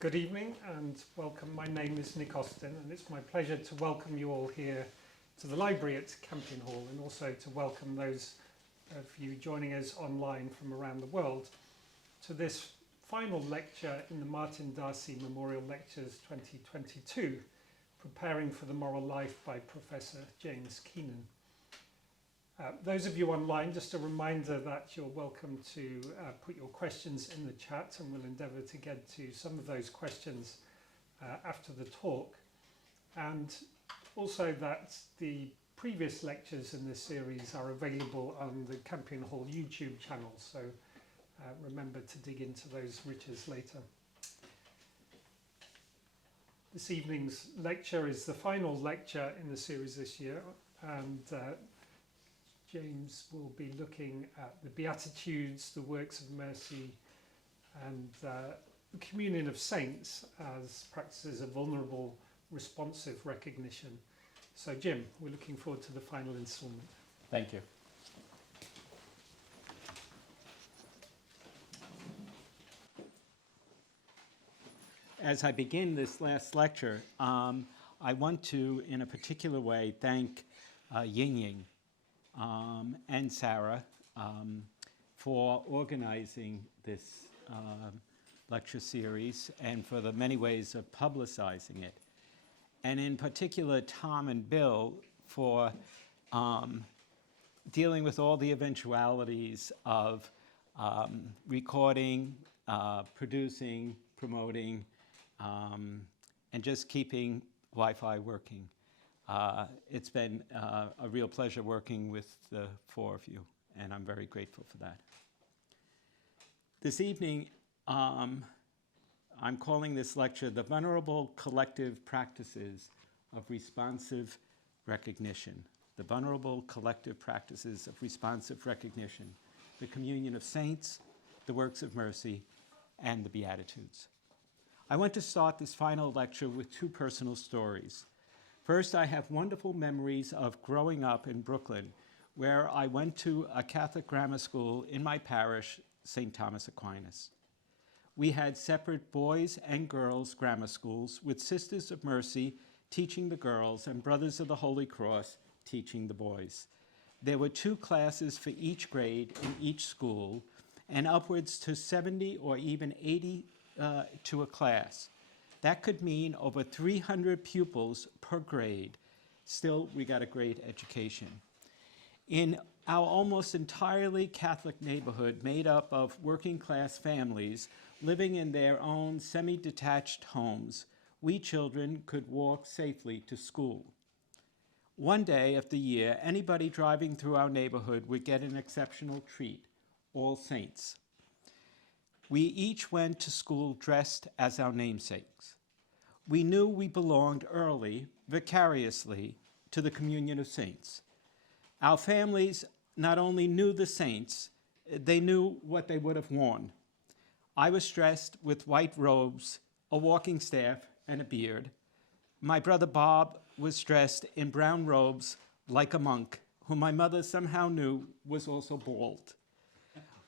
Good evening and welcome. My name is Nick Austin and it's my pleasure to welcome you all here to the library at Campion Hall, and also to welcome those of you joining us online from around the world to this final lecture in the Martin Darcy Memorial Lectures 2022, Preparing for the Moral Life by Professor James Keenan. Those of you online, just a reminder that you're welcome to put your questions in the chat, and we'll endeavour to get to some of those questions after the talk. And also that the previous lectures in this series are available on the Campion Hall YouTube channel, so remember to dig into those riches later. This evening's lecture is the final lecture in the series this year, and James will be looking at the Beatitudes, the works of mercy, and the communion of saints as practices of vulnerable, responsive recognition. So Jim, we're looking forward to the final instalment. Thank you. As I begin this last lecture, I want to, in a particular way, thank Ying Ying and Sarah for organizing this lecture series and for the many ways of publicizing it. And in particular, Tom and Bill for dealing with all the eventualities of recording, producing, promoting, and just keeping Wi-Fi working. It's been a real pleasure working with the four of you, and I'm very grateful for that. This evening, I'm calling this lecture The Vulnerable Collective Practices of Responsive Recognition. The Vulnerable Collective Practices of Responsive Recognition, the Communion of Saints, the Works of Mercy, and the Beatitudes. I want to start this final lecture with two personal stories. First, I have wonderful memories of growing up in Brooklyn, where I went to a Catholic grammar school in my parish, St. Thomas Aquinas. We had separate boys and girls grammar schools with Sisters of Mercy teaching the girls and Brothers of the Holy Cross teaching the boys. There were 2 classes for each grade in each school, and upwards to 70 or even 80 to a class. That could mean over 300 pupils per grade. Still, we got a great education. In our almost entirely Catholic neighborhood, made up of working class families living in their own semi-detached homes, we children could walk safely to school. One day of the year, anybody driving through our neighborhood would get an exceptional treat, All Saints. We each went to school dressed as our namesakes. We knew we belonged early, vicariously, to the communion of saints. Our families not only knew the saints, they knew what they would have worn. I was dressed with white robes, a walking staff, and a beard. My brother Bob was dressed in brown robes like a monk, whom my mother somehow knew was also bald.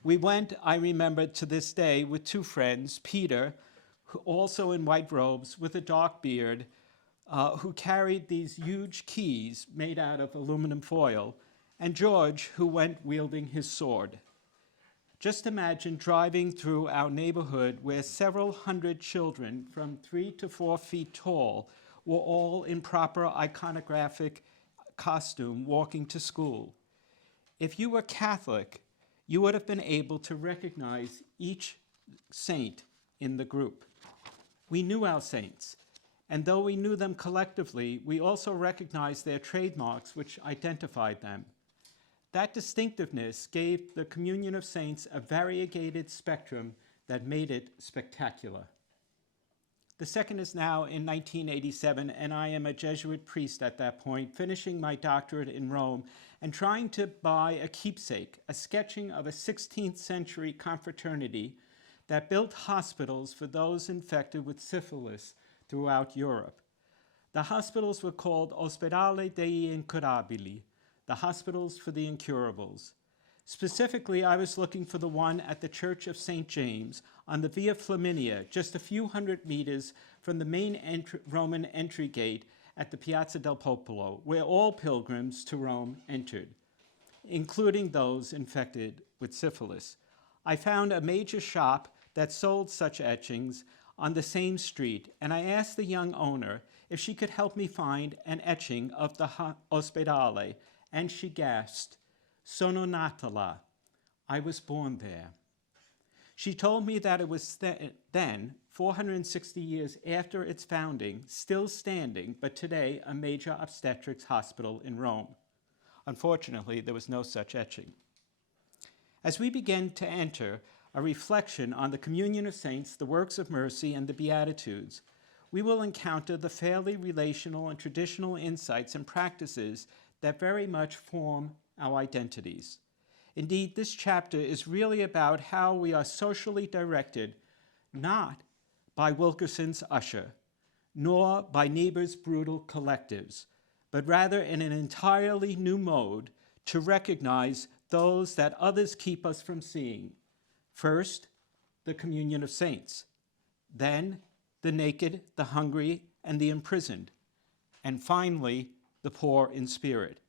We went, I remember to this day, with 2 friends, Peter, who also in white robes with a dark beard, who carried these huge keys made out of aluminum foil, and George, who went wielding his sword. Just imagine driving through our neighborhood where several hundred children from 3 to 4 feet tall were all in proper iconographic costume walking to school. If you were Catholic, you would have been able to recognize each saint in the group. We knew our saints, and though we knew them collectively, we also recognized their trademarks which identified them. That distinctiveness gave the communion of saints a variegated spectrum that made it spectacular. The second is now in 1987, and I am a Jesuit priest at that point, finishing my doctorate in Rome and trying to buy a keepsake, a sketching of a 16th century confraternity that built hospitals for those infected with syphilis throughout Europe. The hospitals were called Ospedale dei Incurabili, the hospitals for the incurables. Specifically, I was looking for the one at the Church of St. James on the Via Flaminia, just a few hundred meters from the main Roman entry gate at the Piazza del Popolo, where all pilgrims to Rome entered, including those infected with syphilis. I found a major shop that sold such etchings on the same street, and I asked the young owner if she could help me find an etching of the Ospedale, and she gasped, "Sono nata là." I was born there. She told me that it was then, 460 years after its founding, still standing, but today a major obstetrics hospital in Rome. Unfortunately, there was no such etching. As we begin to enter a reflection on the communion of saints, the works of mercy, and the Beatitudes, we will encounter the fairly relational and traditional insights and practices that very much form our identities. Indeed, this chapter is really about how we are socially directed, not by Wilkerson's Usher, nor by Niebuhr's brutal collectives, but rather in an entirely new mode to recognize those that others keep us from seeing. First, the communion of saints, then the naked, the hungry, and the imprisoned, and finally, the poor in spirit.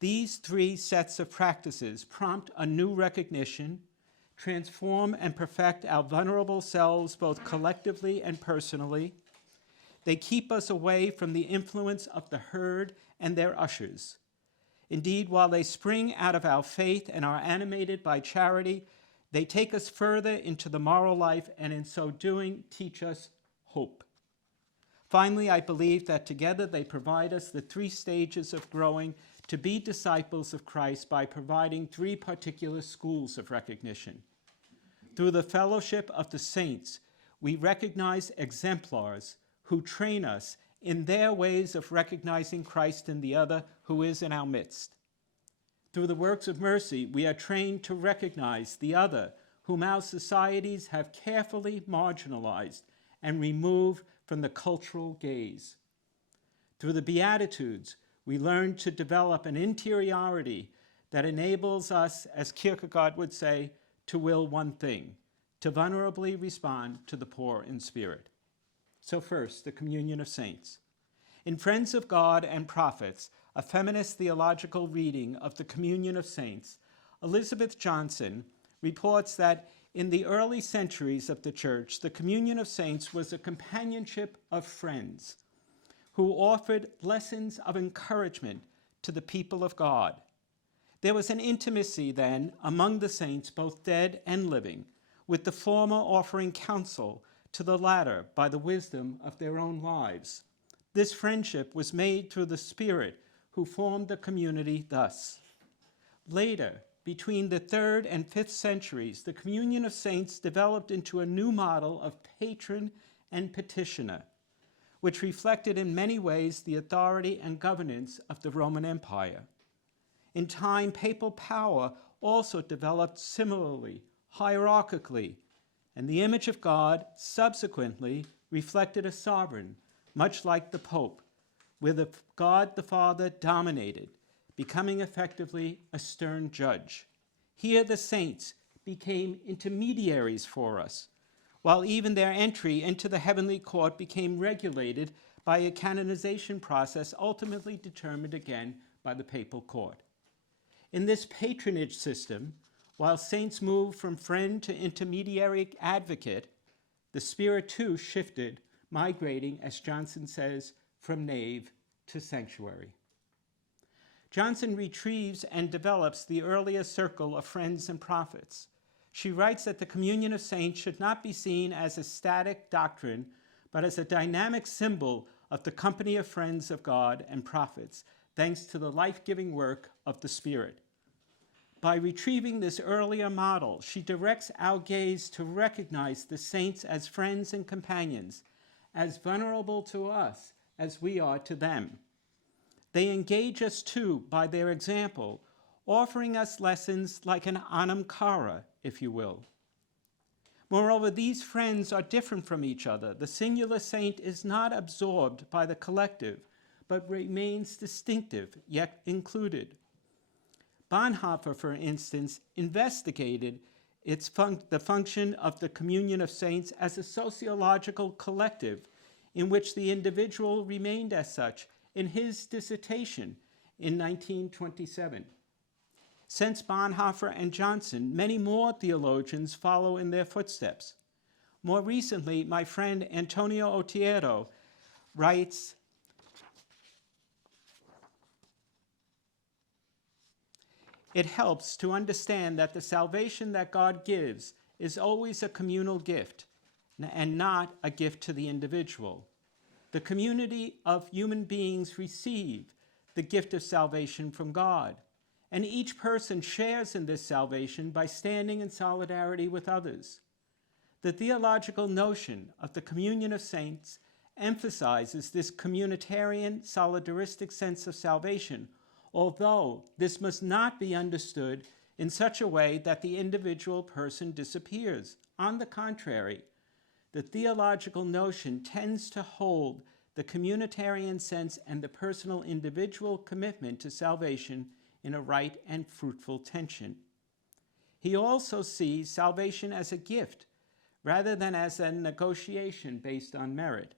These three sets of practices prompt a new recognition, transform and perfect our vulnerable selves both collectively and personally. They keep us away from the influence of the herd and their ushers. Indeed, while they spring out of our faith and are animated by charity, they take us further into the moral life and in so doing teach us hope. Finally, I believe that together they provide us the three stages of growing to be disciples of Christ by providing three particular schools of recognition. Through the fellowship of the saints, we recognize exemplars who train us in their ways of recognizing Christ in the other who is in our midst. Through the works of mercy, we are trained to recognize the other whom our societies have carefully marginalized and removed from the cultural gaze. Through the Beatitudes, we learn to develop an interiority that enables us, as Kierkegaard would say, to will one thing, to vulnerably respond to the poor in spirit. So first, the communion of saints. In Friends of God and Prophets, a feminist theological reading of the communion of saints, Elizabeth Johnson reports that in the early centuries of the church, the communion of saints was a companionship of friends who offered lessons of encouragement to the people of God. There was an intimacy then among the saints, both dead and living, with the former offering counsel to the latter by the wisdom of their own lives. This friendship was made through the Spirit who formed the community thus. Later, between the 3rd and 5th centuries, the communion of saints developed into a new model of patron and petitioner, which reflected in many ways the authority and governance of the Roman Empire. In time, papal power also developed similarly, hierarchically, and the image of God subsequently reflected a sovereign, much like the Pope, where God the Father dominated, becoming effectively a stern judge. Here the saints became intermediaries for us, while even their entry into the heavenly court became regulated by a canonization process ultimately determined again by the papal court. In this patronage system, while saints moved from friend to intermediary advocate, the Spirit too shifted, migrating, as Johnson says, from nave to sanctuary. Johnson retrieves and develops the earlier circle of friends and prophets. She writes that the communion of saints should not be seen as a static doctrine, but as a dynamic symbol of the company of friends of God and prophets, thanks to the life-giving work of the Spirit. By retrieving this earlier model, she directs our gaze to recognize the saints as friends and companions, as vulnerable to us as we are to them. They engage us too by their example, offering us lessons like an anam cara, if you will. Moreover, these friends are different from each other. The singular saint is not absorbed by the collective, but remains distinctive, yet included. Bonhoeffer, for instance, investigated the function of the communion of saints as a sociological collective in which the individual remained as such in his dissertation in 1927. Since Bonhoeffer and Johnson, many more theologians follow in their footsteps. More recently, my friend Antonio Otero writes, "It helps to understand that the salvation that God gives is always a communal gift and not a gift to the individual. The community of human beings receive the gift of salvation from God, and each person shares in this salvation by standing in solidarity with others. The theological notion of the communion of saints emphasizes this communitarian, solidaristic sense of salvation, although this must not be understood in such a way that the individual person disappears. On the contrary, the theological notion tends to hold the communitarian sense and the personal individual commitment to salvation in a right and fruitful tension. He also sees salvation as a gift rather than as a negotiation based on merit.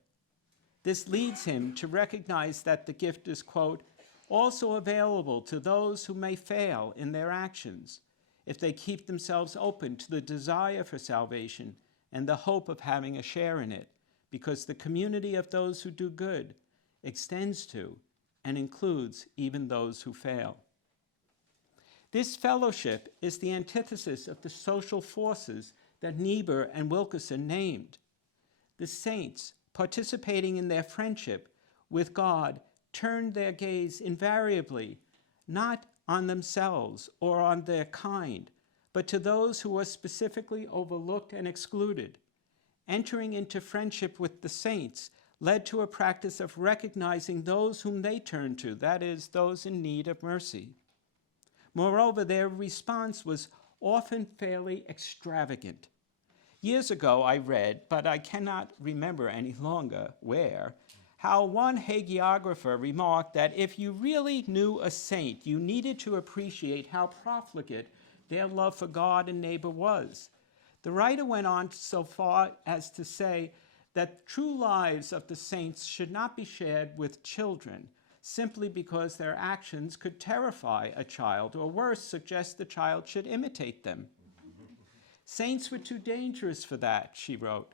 This leads him to recognize that the gift is, quote, also available to those who may fail in their actions if they keep themselves open to the desire for salvation and the hope of having a share in it, because the community of those who do good extends to and includes even those who fail. This fellowship is the antithesis of the social forces that Niebuhr and Wilkerson named. The saints, participating in their friendship with God, turned their gaze invariably not on themselves or on their kind, but to those who were specifically overlooked and excluded. Entering into friendship with the saints led to a practice of recognizing those whom they turned to, that is, those in need of mercy. Moreover, their response was often fairly extravagant. Years ago, I read, but I cannot remember any longer where, how one hagiographer remarked that if you really knew a saint, you needed to appreciate how profligate their love for God and neighbor was. The writer went on so far as to say that true lives of the saints should not be shared with children, simply because their actions could terrify a child, or worse, suggest the child should imitate them. Saints were too dangerous for that, she wrote.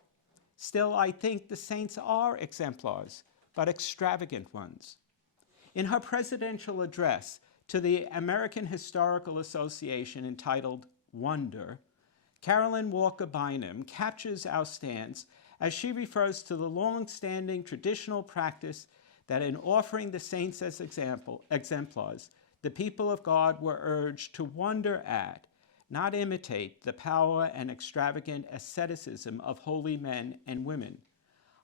Still, I think the saints are exemplars, but extravagant ones. In her presidential address to the American Historical Association entitled Wonder, Carolyn Walker Bynum captures our stance as she refers to the long-standing traditional practice that in offering the saints as exemplars, the people of God were urged to wonder at, not imitate, the power and extravagant asceticism of holy men and women.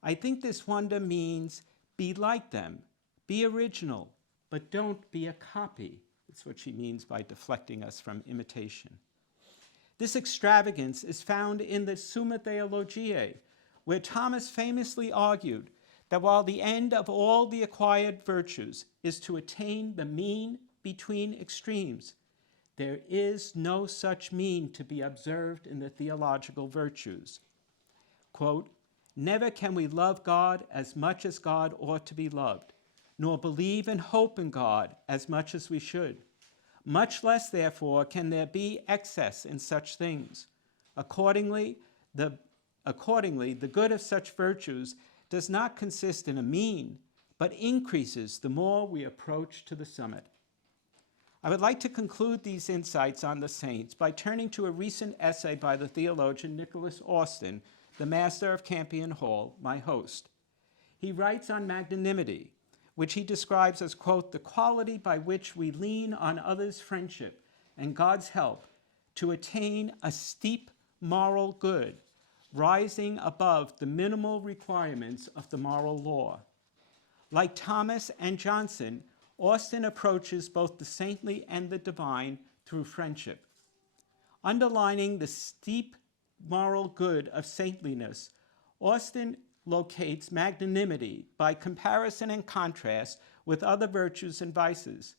I think this wonder means be like them, be original, but don't be a copy. That's what she means by deflecting us from imitation. This extravagance is found in the Summa Theologiae, where Thomas famously argued that while the end of all the acquired virtues is to attain the mean between extremes, there is no such mean to be observed in the theological virtues. Quote, never can we love God as much as God ought to be loved, nor believe and hope in God as much as we should. Much less, therefore, can there be excess in such things. Accordingly, the good of such virtues does not consist in a mean, but increases the more we approach to the summit. I would like to conclude these insights on the saints by turning to a recent essay by the theologian Nicholas Austin, the master of Campion Hall, my host. He writes on magnanimity, which he describes as, quote, the quality by which we lean on others' friendship and God's help to attain a steep moral good, rising above the minimal requirements of the moral law. Like Thomas and Johnson, Austin approaches both the saintly and the divine through friendship. Underlining the steep moral good of saintliness, Austin locates magnanimity by comparison and contrast with other virtues and vices.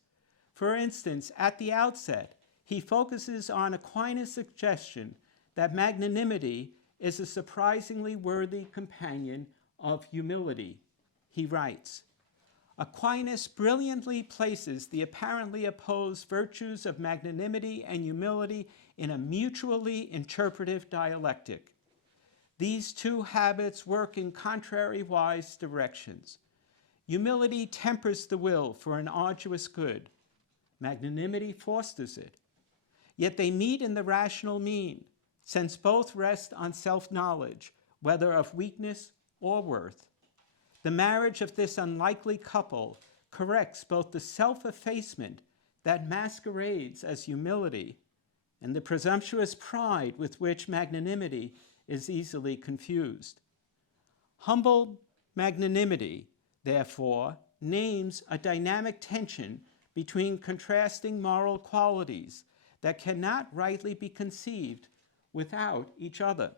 For instance, at the outset, he focuses on Aquinas' suggestion that magnanimity is a surprisingly worthy companion of humility. He writes, Aquinas brilliantly places the apparently opposed virtues of magnanimity and humility in a mutually interpretive dialectic. These two habits work in contrary-wise directions. Humility tempers the will for an arduous good. Magnanimity fosters it. Yet they meet in the rational mean, since both rest on self-knowledge, whether of weakness or worth. The marriage of this unlikely couple corrects both the self-effacement that masquerades as humility and the presumptuous pride with which magnanimity is easily confused. Humble magnanimity, therefore, names a dynamic tension between contrasting moral qualities that cannot rightly be conceived without each other.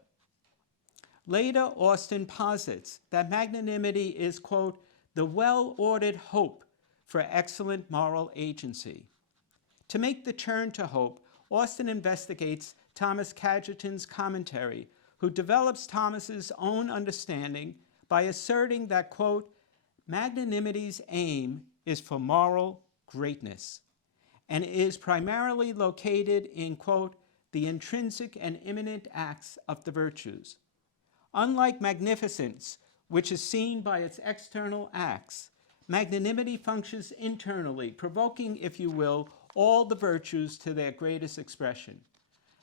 Later, Austin posits that magnanimity is, quote, the well-ordered hope for excellent moral agency. To make the turn to hope, Austin investigates Thomas Cajetan's commentary, who develops Thomas's own understanding by asserting that, quote, magnanimity's aim is for moral greatness and is primarily located in, quote, the intrinsic and immanent acts of the virtues. Unlike magnificence, which is seen by its external acts, magnanimity functions internally, provoking, if you will, all the virtues to their greatest expression.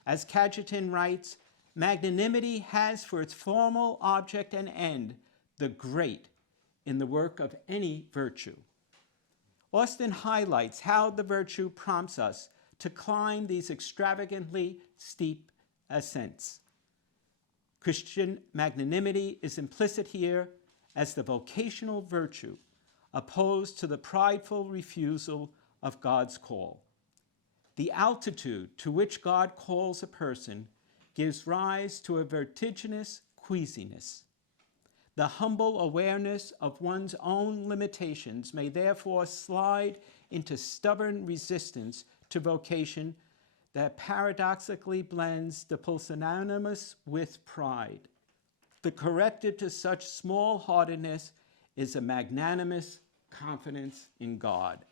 As Cajetan writes, magnanimity has for its formal object and end the great in the work of any virtue. Austin highlights how the virtue prompts us to climb these extravagantly steep ascents. Christian magnanimity is implicit here as the vocational virtue opposed to the prideful refusal of God's call. The altitude to which God calls a person gives rise to a vertiginous queasiness. The humble awareness of one's own limitations may therefore slide into stubborn resistance to vocation that paradoxically blends the pusillanimous with pride. The corrective to such small-heartedness is a magnanimous confidence in God.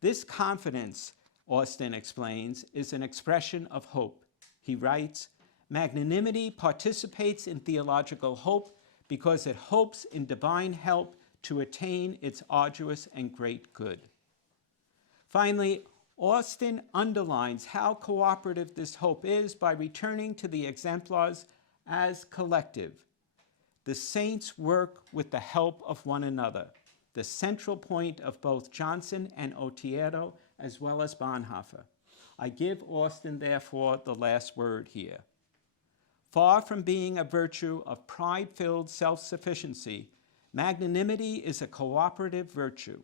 This confidence, Austin explains, is an expression of hope. He writes, magnanimity participates in theological hope because it hopes in divine help to attain its arduous and great good. Finally, Austin underlines how cooperative this hope is by returning to the exemplars as collective. The saints work with the help of one another, the central point of both Johnson and Otieto, as well as Bonhoeffer. I give Austin, therefore, the last word here. Far from being a virtue of pride-filled self-sufficiency, magnanimity is a cooperative virtue.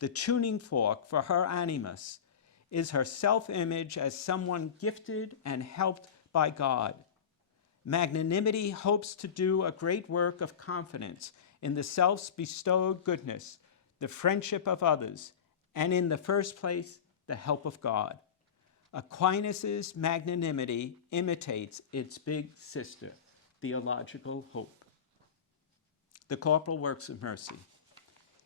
The tuning fork for her animus is her self-image as someone gifted and helped by God. Magnanimity hopes to do a great work of confidence in the self's bestowed goodness, the friendship of others, and in the first place, the help of God. Aquinas' magnanimity imitates its big sister, theological hope. The corporal works of mercy.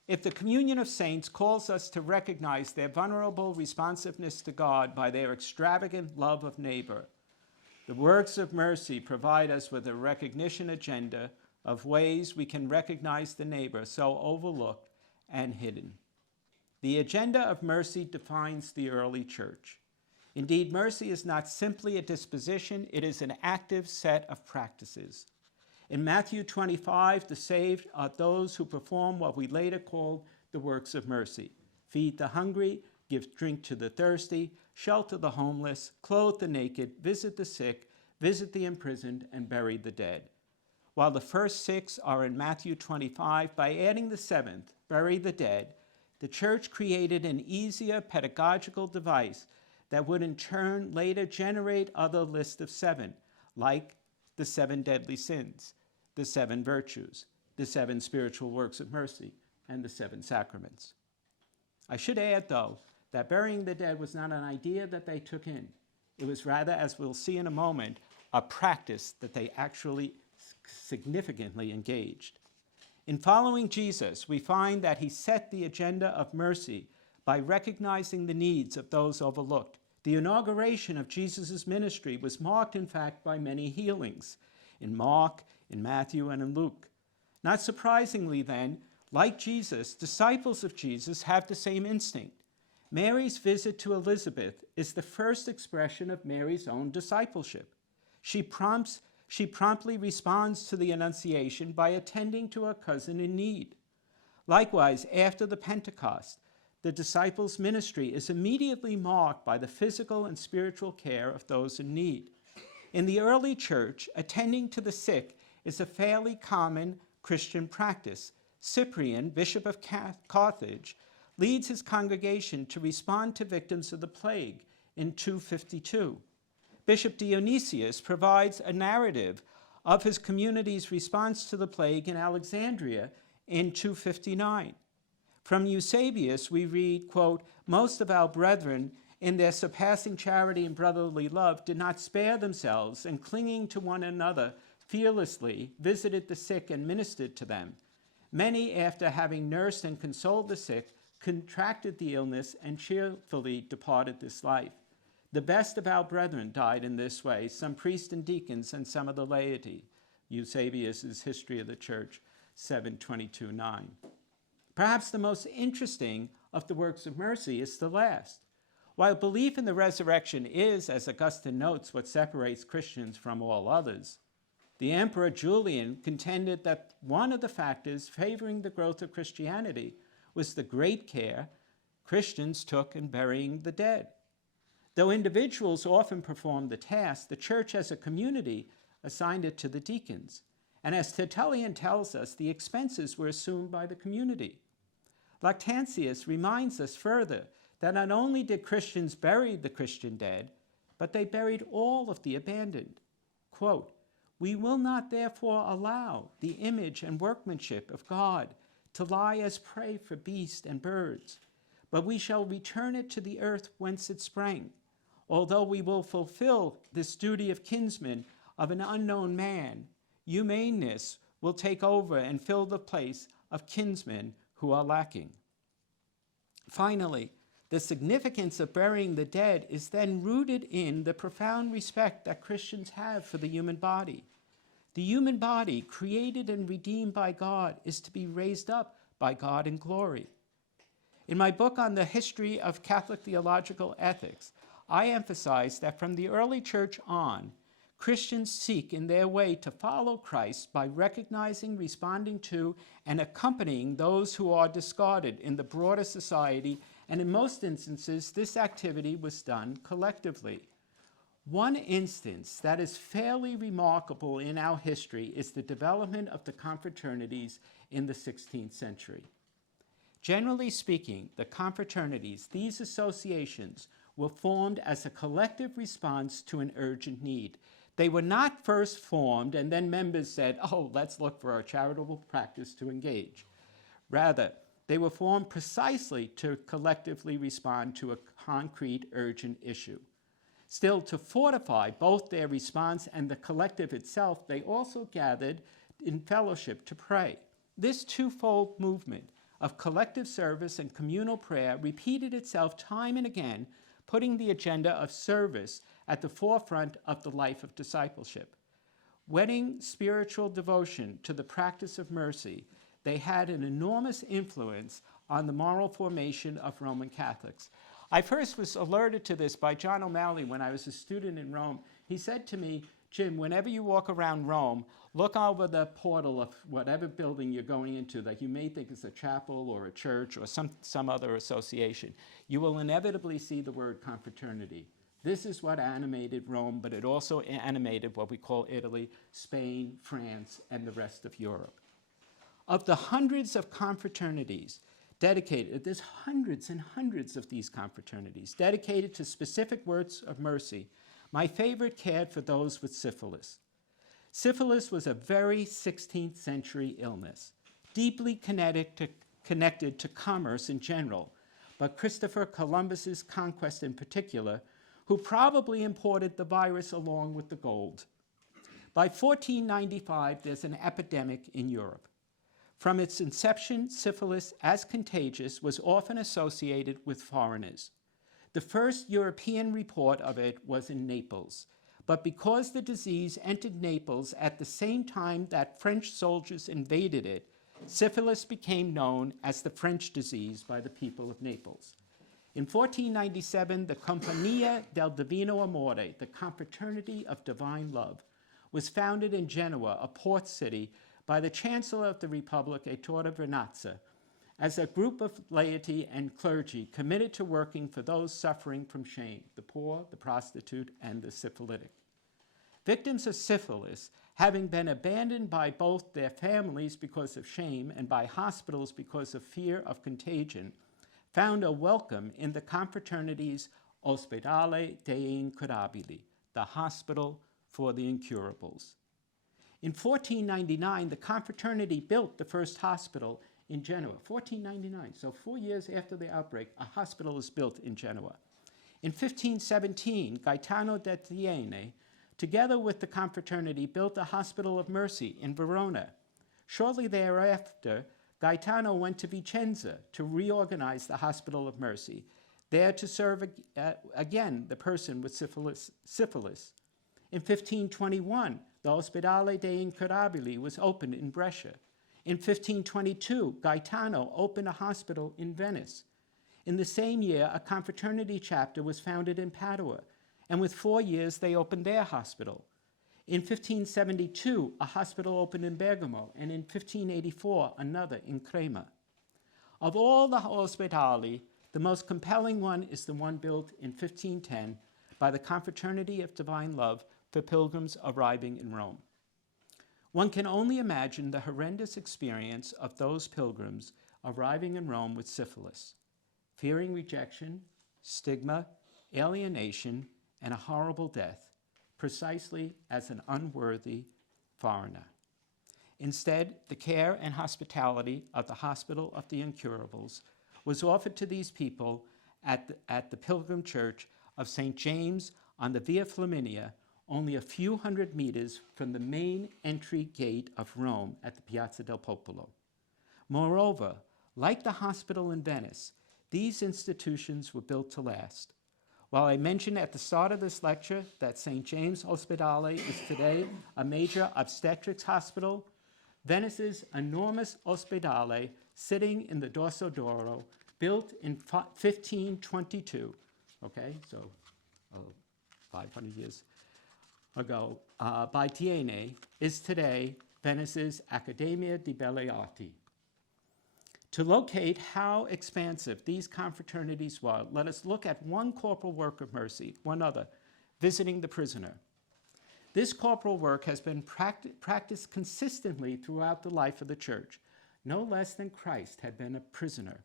If the communion of saints calls us to recognize their vulnerable responsiveness to God by their extravagant love of neighbor, the works of mercy provide us with a recognition agenda of ways we can recognize the neighbor so overlooked and hidden. The agenda of mercy defines the early church. Indeed, mercy is not simply a disposition, it is an active set of practices. In Matthew 25, the saved are those who perform what we later called the works of mercy. Feed the hungry, give drink to the thirsty, shelter the homeless, clothe the naked, visit the sick, visit the imprisoned, and bury the dead. While the first six are in Matthew 25, by adding the seventh, bury the dead, the church created an easier pedagogical device that would in turn later generate other lists of seven, like the 7 deadly sins, the 7 virtues, the 7 spiritual works of mercy, and the 7 sacraments. I should add, though, that burying the dead was not an idea that they took in. It was rather, as we'll see in a moment, a practice that they actually significantly engaged. In following Jesus, we find that he set the agenda of mercy by recognizing the needs of those overlooked. The inauguration of Jesus' ministry was marked, in fact, by many healings in Mark, in Matthew, and in Luke. Not surprisingly, then, like Jesus, disciples of Jesus have the same instinct. Mary's visit to Elizabeth is the first expression of Mary's own discipleship. She promptly responds to the Annunciation by attending to her cousin in need. Likewise, after the Pentecost, the disciples' ministry is immediately marked by the physical and spiritual care of those in need. In the early church, attending to the sick is a fairly common Christian practice. Cyprian, Bishop of Carthage, leads his congregation to respond to victims of the plague in 252. Bishop Dionysius provides a narrative of his community's response to the plague in Alexandria in 259. From Eusebius, we read, quote, "Most of our brethren, in their surpassing charity and brotherly love, did not spare themselves, and clinging to one another fearlessly, visited the sick and ministered to them. Many, after having nursed and consoled the sick, contracted the illness and cheerfully departed this life. The best of our brethren died in this way, some priests and deacons and some of the laity." Eusebius' History of the Church, 722-9. Perhaps the most interesting of the works of mercy is the last. While belief in the resurrection is, as Augustine notes, what separates Christians from all others, the Emperor Julian contended that one of the factors favoring the growth of Christianity was the great care Christians took in burying the dead. Though individuals often performed the task, the church as a community assigned it to the deacons. And as Tertullian tells us, the expenses were assumed by the community. Lactantius reminds us further that not only did Christians bury the Christian dead, but they buried all of the abandoned. Quote, "We will not therefore allow the image and workmanship of God to lie as prey for beasts and birds, but we shall return it to the earth whence it sprang. Although we will fulfill this duty of kinsman of an unknown man, humaneness will take over and fill the place of kinsmen who are lacking." Finally, the significance of burying the dead is then rooted in the profound respect that Christians have for the human body. The human body, created and redeemed by God, is to be raised up by God in glory. In my book on the history of Catholic theological ethics, I emphasize that from the early church on, Christians seek in their way to follow Christ by recognizing, responding to, and accompanying those who are discarded in the broader society, and in most instances, this activity was done collectively. One instance that is fairly remarkable in our history is the development of the confraternities in the 16th century. Generally speaking, the confraternities, these associations, were formed as a collective response to an urgent need. They were not first formed and then members said, "Oh, let's look for a charitable practice to engage." Rather, they were formed precisely to collectively respond to a concrete, urgent issue. Still, to fortify both their response and the collective itself, they also gathered in fellowship to pray. This twofold movement of collective service and communal prayer repeated itself time and again, putting the agenda of service at the forefront of the life of discipleship. Wedding spiritual devotion to the practice of mercy, they had an enormous influence on the moral formation of Roman Catholics. I first was alerted to this by John O'Malley when I was a student in Rome. He said to me, "Jim, whenever you walk around Rome, look over the portal of whatever building you're going into that you may think is a chapel or a church or some other association. You will inevitably see the word confraternity." This is what animated Rome, but it also animated what we call Italy, Spain, France, and the rest of Europe. Of the hundreds of confraternities dedicated, there's hundreds and hundreds of these confraternities dedicated to specific works of mercy. My favorite cared for those with syphilis. Syphilis was a very 16th century illness, deeply connected to commerce in general, but Christopher Columbus's conquest in particular, who probably imported the virus along with the gold. By 1495, there's an epidemic in Europe. From its inception, syphilis, as contagious, was often associated with foreigners. The first European report of it was in Naples, but because the disease entered Naples at the same time that French soldiers invaded it, syphilis became known as the French disease by the people of Naples. In 1497, the Compagnia del Divino Amore, the Confraternity of Divine Love, was founded in Genoa, a port city, by the Chancellor of the Republic, Ettore Vernazza, as a group of laity and clergy committed to working for those suffering from shame, the poor, the prostitute, and the syphilitic. Victims of syphilis, having been abandoned by both their families because of shame and by hospitals because of fear of contagion, found a welcome in the confraternity's Ospedale dei Incurabili, the hospital for the incurables. In 1499, the confraternity built the first hospital in Genoa. 1499, so 4 years after the outbreak, a hospital is built in Genoa. In 1517, Gaetano da Tiene, together with the confraternity, built a hospital of mercy in Verona. Shortly thereafter, Gaetano went to Vicenza to reorganize the Hospital of Mercy, there to serve again the person with syphilis. In 1521, the Ospedale dei Incurabili was opened in Brescia. In 1522, Gaetano opened a hospital in Venice. In the same year, a confraternity chapter was founded in Padua, and with 4 years, they opened their hospital. In 1572, a hospital opened in Bergamo, and in 1584, another in Crema. Of all the ospedali, the most compelling one is the one built in 1510 by the Confraternity of Divine Love for pilgrims arriving in Rome. One can only imagine the horrendous experience of those pilgrims arriving in Rome with syphilis, fearing rejection, stigma, alienation, and a horrible death, precisely as an unworthy foreigner. Instead, the care and hospitality of the Hospital of the Incurables was offered to these people at the Pilgrim Church of St. James on the Via Flaminia, only a few hundred meters from the main entry gate of Rome at the Piazza del Popolo. Moreover, like the hospital in Venice, these institutions were built to last. While I mentioned at the start of this lecture that St. James Ospedale is today a major obstetrics hospital, Venice's enormous Ospedale, sitting in the Dorso d'Oro, built in 1522, okay, so 500 years ago, by Tiene, is today Venice's Accademia di Belle Arti. To locate how expansive these confraternities were, let us look at one corporal work of mercy, one other, visiting the prisoner. This corporal work has been practiced consistently throughout the life of the church, no less than Christ had been a prisoner.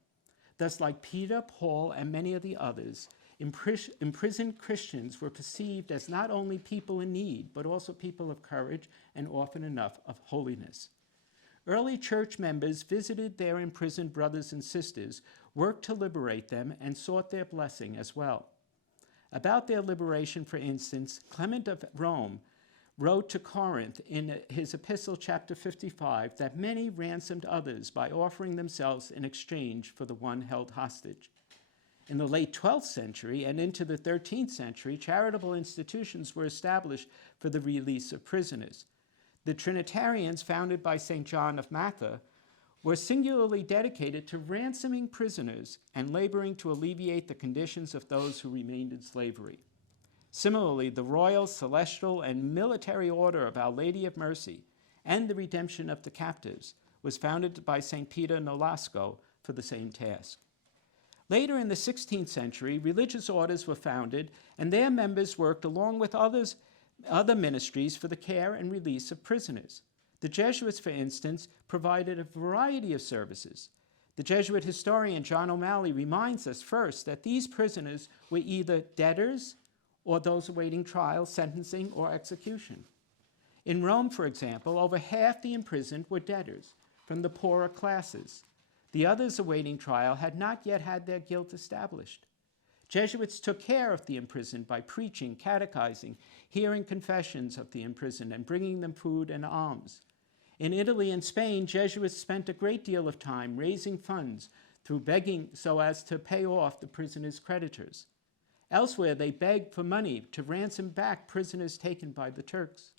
Thus, like Peter, Paul, and many of the others, imprisoned Christians were perceived as not only people in need, but also people of courage and often enough of holiness. Early church members visited their imprisoned brothers and sisters, worked to liberate them, and sought their blessing as well. About their liberation, for instance, Clement of Rome wrote to Corinth in his epistle, chapter 55, that many ransomed others by offering themselves in exchange for the one held hostage. In the late 12th century and into the 13th century, charitable institutions were established for the release of prisoners. The Trinitarians, founded by St. John of Matha, were singularly dedicated to ransoming prisoners and laboring to alleviate the conditions of those who remained in slavery. Similarly, the Royal, Celestial, and Military Order of Our Lady of Mercy and the Redemption of the Captives was founded by St. Peter Nolasco for the same task. Later in the 16th century, religious orders were founded, and their members worked along with other ministries for the care and release of prisoners. The Jesuits, for instance, provided a variety of services. The Jesuit historian John O'Malley reminds us first that these prisoners were either debtors or those awaiting trial, sentencing, or execution. In Rome, for example, over half the imprisoned were debtors from the poorer classes. The others awaiting trial had not yet had their guilt established. Jesuits took care of the imprisoned by preaching, catechizing, hearing confessions of the imprisoned, and bringing them food and alms. In Italy and Spain, Jesuits spent a great deal of time raising funds through begging so as to pay off the prisoners' creditors. Elsewhere, they begged for money to ransom back prisoners taken by the Turks.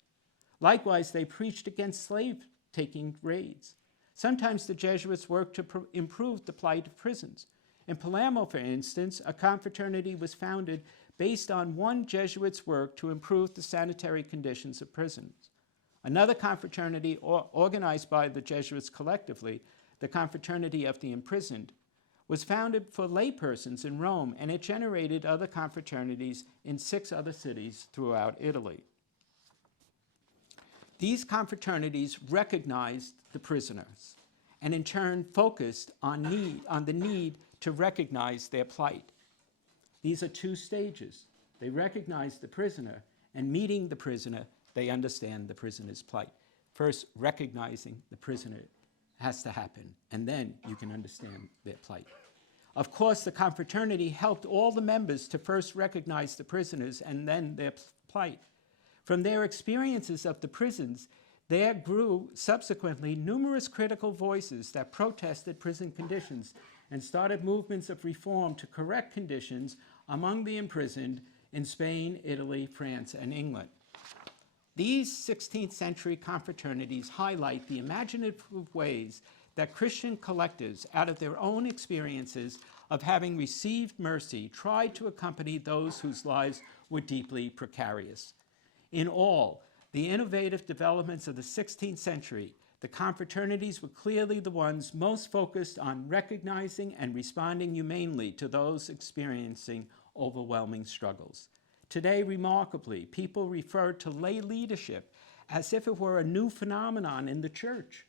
Likewise, they preached against slave-taking raids. Sometimes the Jesuits worked to improve the plight of prisons. In Palermo, for instance, a confraternity was founded based on one Jesuit's work to improve the sanitary conditions of prisons. Another confraternity, organized by the Jesuits collectively, the Confraternity of the Imprisoned, was founded for laypersons in Rome, and it generated other confraternities in 6 other cities throughout Italy. These confraternities recognized the prisoners and in turn focused on the need to recognize their plight. These are 2 stages. They recognize the prisoner, and meeting the prisoner, they understand the prisoner's plight. First, recognizing the prisoner has to happen, and then you can understand their plight. Of course, the confraternity helped all the members to first recognize the prisoners and then their plight. From their experiences of the prisons, there grew subsequently numerous critical voices that protested prison conditions and started movements of reform to correct conditions among the imprisoned in Spain, Italy, France, and England. These 16th century confraternities highlight the imaginative ways that Christian collectives, out of their own experiences of having received mercy, tried to accompany those whose lives were deeply precarious. In all, the innovative developments of the 16th century, the confraternities were clearly the ones most focused on recognizing and responding humanely to those experiencing overwhelming struggles. Today, remarkably, people refer to lay leadership as if it were a new phenomenon in the church.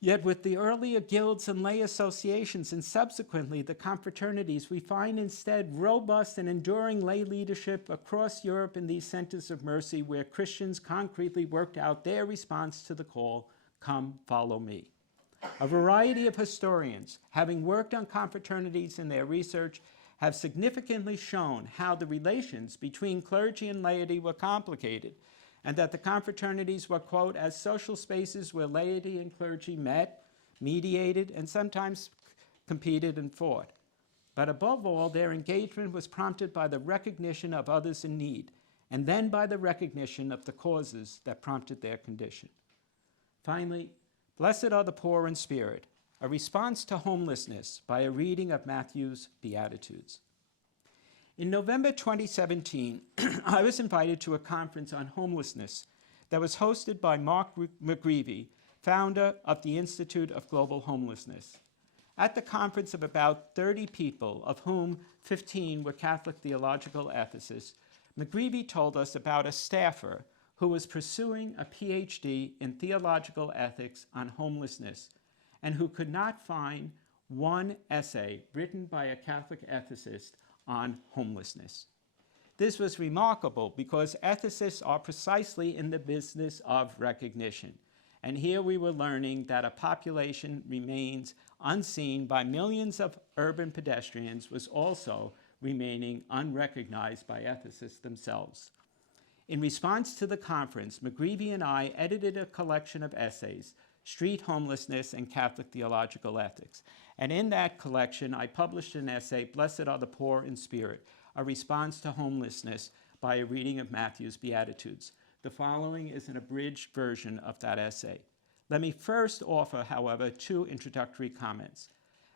Yet with the earlier guilds and lay associations and subsequently the confraternities, we find instead robust and enduring lay leadership across Europe in these centers of mercy where Christians concretely worked out their response to the call, "Come, follow me." A variety of historians, having worked on confraternities in their research, have significantly shown how the relations between clergy and laity were complicated, and that the confraternities were, quote, as social spaces where laity and clergy met, mediated, and sometimes competed and fought. But above all, their engagement was prompted by the recognition of others in need, and then by the recognition of the causes that prompted their condition. Finally, blessed are the poor in spirit, a response to homelessness by a reading of Matthew's Beatitudes. In November 2017, I was invited to a conference on homelessness that was hosted by Mark McGreevy, founder of the Institute of Global Homelessness. At the conference of about 30 people, of whom 15 were Catholic theological ethicists, McGreevy told us about a staffer who was pursuing a PhD in theological ethics on homelessness and who could not find one essay written by a Catholic ethicist on homelessness. This was remarkable because ethicists are precisely in the business of recognition. And here we were learning that a population remains unseen by millions of urban pedestrians was also remaining unrecognized by ethicists themselves. In response to the conference, McGreevy and I edited a collection of essays, Street Homelessness and Catholic Theological Ethics. And in that collection, I published an essay, Blessed are the Poor in Spirit, a response to homelessness by a reading of Matthew's Beatitudes. The following is an abridged version of that essay. Let me first offer, however, 2 introductory comments.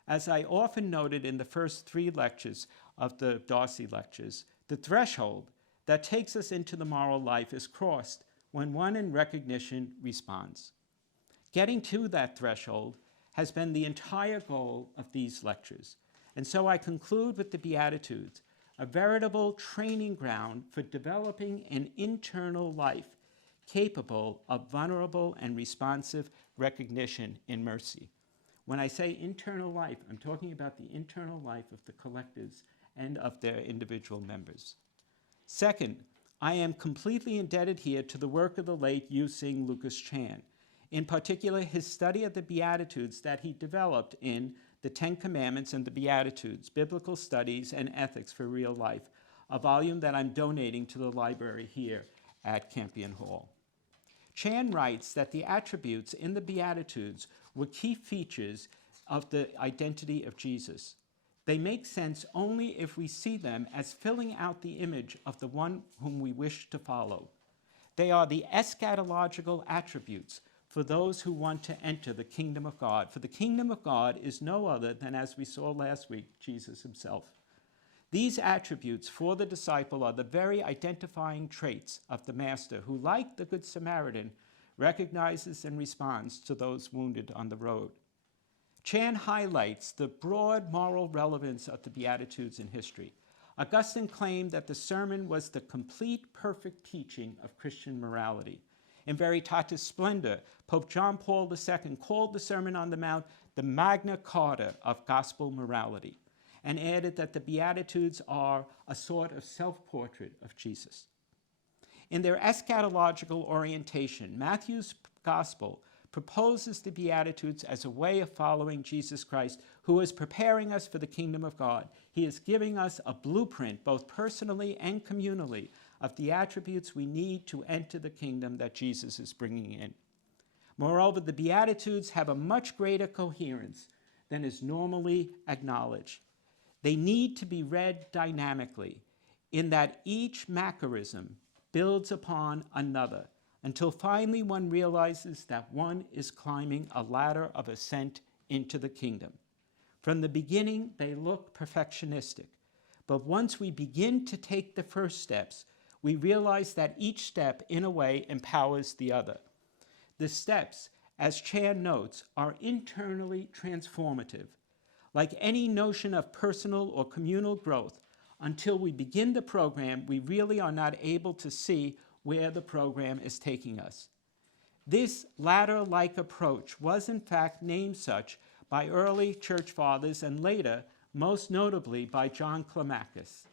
As I often noted in the first 3 lectures of the Darcy lectures, the threshold that takes us into the moral life is crossed when one in recognition responds. Getting to that threshold has been the entire goal of these lectures. And so I conclude with the Beatitudes, a veritable training ground for developing an internal life capable of vulnerable and responsive recognition in mercy. When I say internal life, I'm talking about the internal life of the collectives and of their individual members. Second, I am completely indebted here to the work of the late Yu Sing Lucas Chan. in particular his study of the Beatitudes that he developed in The Ten Commandments and the Beatitudes, Biblical Studies and Ethics for Real Life, a volume that I'm donating to the library here at Campion Hall. Chan writes that the attributes in the Beatitudes were key features of the identity of Jesus. They make sense only if we see them as filling out the image of the one whom we wish to follow. They are the eschatological attributes for those who want to enter the kingdom of God. For the kingdom of God is no other than, as we saw last week, Jesus himself. These attributes for the disciple are the very identifying traits of the Master who, like the Good Samaritan, recognizes and responds to those wounded on the road. Chan highlights the broad moral relevance of the Beatitudes in history. Augustine claimed that the sermon was the complete, perfect teaching of Christian morality. In Veritatis Splendor, Pope John Paul II called the Sermon on the Mount the Magna Carta of gospel morality, and added that the Beatitudes are a sort of self-portrait of Jesus. In their eschatological orientation, Matthew's Gospel proposes the Beatitudes as a way of following Jesus Christ, who is preparing us for the kingdom of God. He is giving us a blueprint, both personally and communally, of the attributes we need to enter the kingdom that Jesus is bringing in. Moreover, the Beatitudes have a much greater coherence than is normally acknowledged. They need to be read dynamically, in that each macarism builds upon another, until finally one realizes that one is climbing a ladder of ascent into the kingdom. From the beginning, they look perfectionistic, but once we begin to take the first steps, we realize that each step, in a way, empowers the other. The steps, as Chan notes, are internally transformative. Like any notion of personal or communal growth, until we begin the program, we really are not able to see where the program is taking us. This ladder-like approach was in fact named such by early church fathers and later, most notably, by John Climacus.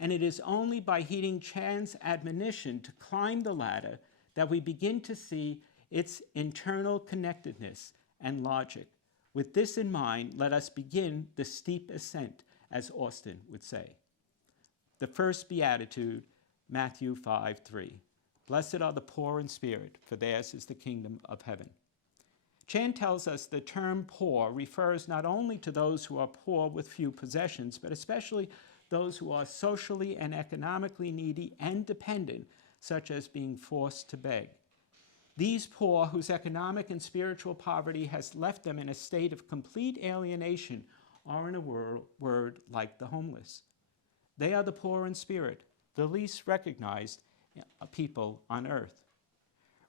And it is only by heeding Chan's admonition to climb the ladder that we begin to see its internal connectedness and logic. With this in mind, let us begin the steep ascent, as Austin would say. The first Beatitude, Matthew 5:3. Blessed are the poor in spirit, for theirs is the kingdom of heaven. Chan tells us the term poor refers not only to those who are poor with few possessions, but especially those who are socially and economically needy and dependent, such as being forced to beg. These poor, whose economic and spiritual poverty has left them in a state of complete alienation, are in a word like the homeless. They are the poor in spirit, the least recognized people on earth.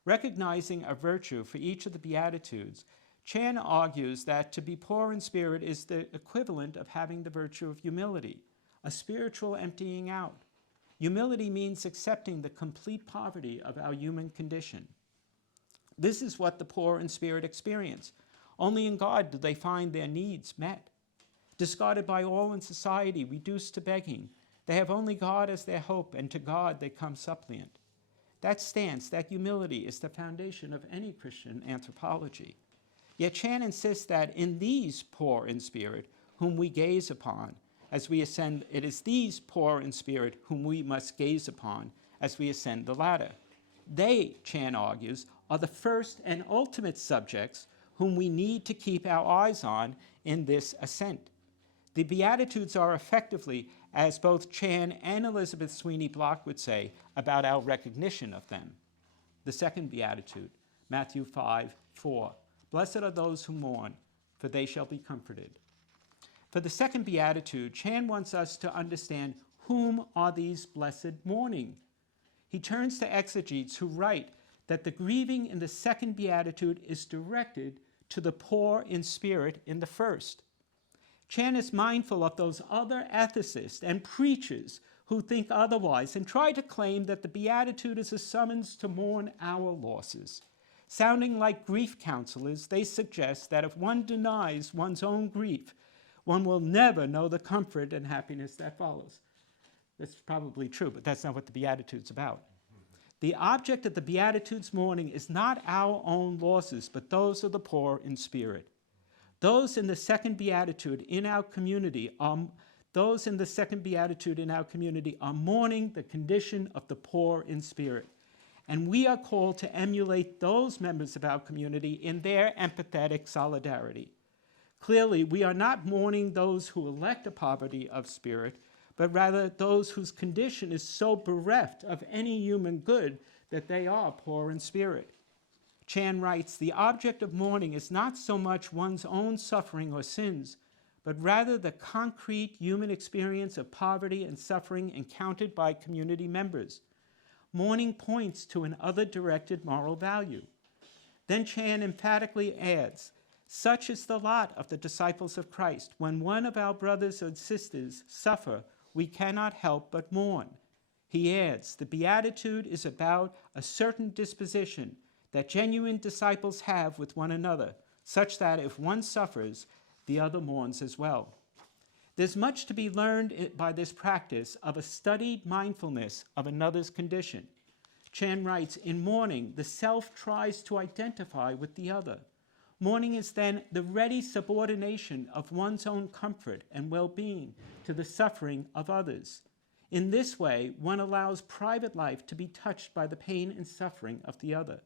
Recognizing a virtue for each of the Beatitudes, Chan argues that to be poor in spirit is the equivalent of having the virtue of humility, a spiritual emptying out. Humility means accepting the complete poverty of our human condition. This is what the poor in spirit experience. Only in God do they find their needs met. Discarded by all in society, reduced to begging, they have only God as their hope, and to God they come suppliant. That stance, that humility, is the foundation of any Christian anthropology. Yet Chan insists that in these poor in spirit, whom we gaze upon as we ascend, it is these poor in spirit whom we must gaze upon as we ascend the ladder. They, Chan argues, are the first and ultimate subjects whom we need to keep our eyes on in this ascent. The Beatitudes are effectively, as both Chan and Elizabeth Sweeney Block would say, about our recognition of them. The second Beatitude, Matthew 5:4. Blessed are those who mourn, for they shall be comforted. For the second Beatitude, Chan wants us to understand whom are these blessed mourning. He turns to exegetes who write that the grieving in the second Beatitude is directed to the poor in spirit in the first. Chan is mindful of those other ethicists and preachers who think otherwise and try to claim that the Beatitude is a summons to mourn our losses. Sounding like grief counselors, they suggest that if one denies one's own grief, one will never know the comfort and happiness that follows. That's probably true, but that's not what the Beatitude's about. The object of the Beatitudes mourning is not our own losses, but those of the poor in spirit. Those in the second Beatitude in our community are mourning the condition of the poor in spirit. And we are called to emulate those members of our community in their empathetic solidarity. Clearly, we are not mourning those who elect a poverty of spirit, but rather those whose condition is so bereft of any human good that they are poor in spirit. Chan writes, the object of mourning is not so much one's own suffering or sins, but rather the concrete human experience of poverty and suffering encountered by community members. Mourning points to an other-directed moral value. Then Chan emphatically adds, such is the lot of the disciples of Christ. When one of our brothers or sisters suffer, we cannot help but mourn. He adds, the Beatitude is about a certain disposition that genuine disciples have with one another, such that if one suffers, the other mourns as well. There's much to be learned by this practice of a studied mindfulness of another's condition. Chan writes, in mourning, the self tries to identify with the other. Mourning is then the ready subordination of one's own comfort and well-being to the suffering of others. In this way, one allows private life to be touched by the pain and suffering of the other.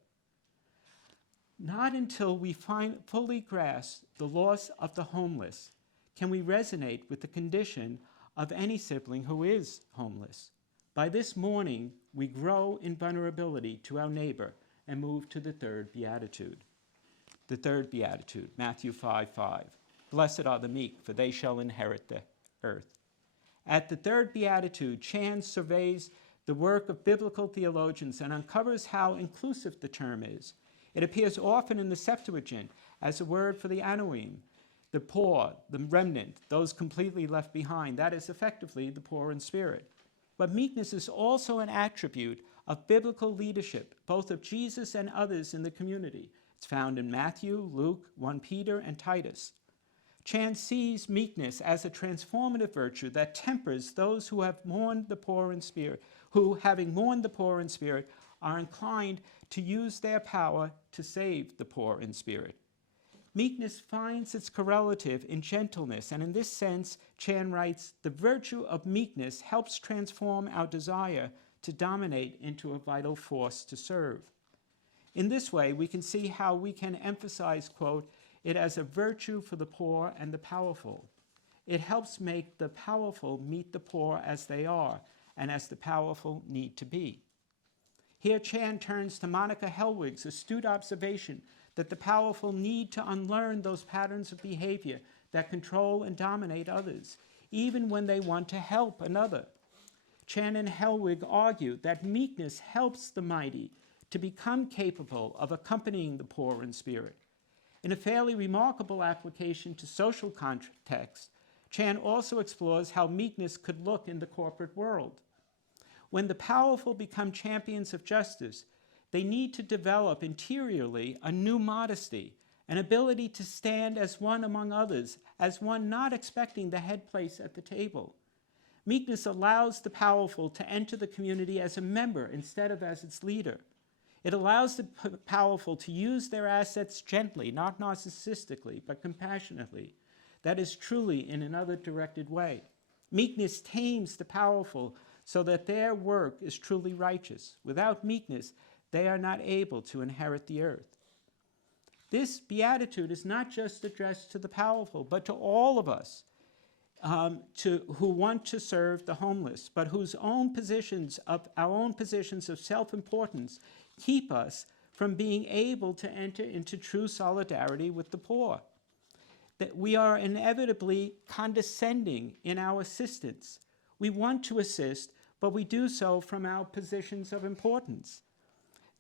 Not until we fully grasp the loss of the homeless can we resonate with the condition of any sibling who is homeless. By this mourning, we grow in vulnerability to our neighbor and move to the third Beatitude. The third Beatitude, Matthew 5:5. Blessed are the meek, for they shall inherit the earth. At the third Beatitude, Chan surveys the work of biblical theologians and uncovers how inclusive the term is. It appears often in the Septuagint as a word for the anoim, the poor, the remnant, those completely left behind. That is effectively the poor in spirit. But meekness is also an attribute of biblical leadership, both of Jesus and others in the community. It's found in Matthew, Luke, 1 Peter, and Titus. Chan sees meekness as a transformative virtue that tempers those who have mourned the poor in spirit, who, having mourned the poor in spirit, are inclined to use their power to save the poor in spirit. Meekness finds its correlative in gentleness, and in this sense, Chan writes, the virtue of meekness helps transform our desire to dominate into a vital force to serve. In this way, we can see how we can emphasize, quote, it as a virtue for the poor and the powerful. It helps make the powerful meet the poor as they are, and as the powerful need to be. Here Chan turns to Monica Helwig's astute observation that the powerful need to unlearn those patterns of behavior that control and dominate others, even when they want to help another. Chan and Helwig argue that meekness helps the mighty to become capable of accompanying the poor in spirit. In a fairly remarkable application to social context, Chan also explores how meekness could look in the corporate world. When the powerful become champions of justice, they need to develop interiorly a new modesty, an ability to stand as one among others, as one not expecting the head place at the table. Meekness allows the powerful to enter the community as a member instead of as its leader. It allows the powerful to use their assets gently, not narcissistically, but compassionately. That is truly in another directed way. Meekness tames the powerful so that their work is truly righteous. Without meekness, they are not able to inherit the earth. This beatitude is not just addressed to the powerful, but to all of us who want to serve the homeless, but whose our own positions of self-importance keep us from being able to enter into true solidarity with the poor. That we are inevitably condescending in our assistance. We want to assist, but we do so from our positions of importance.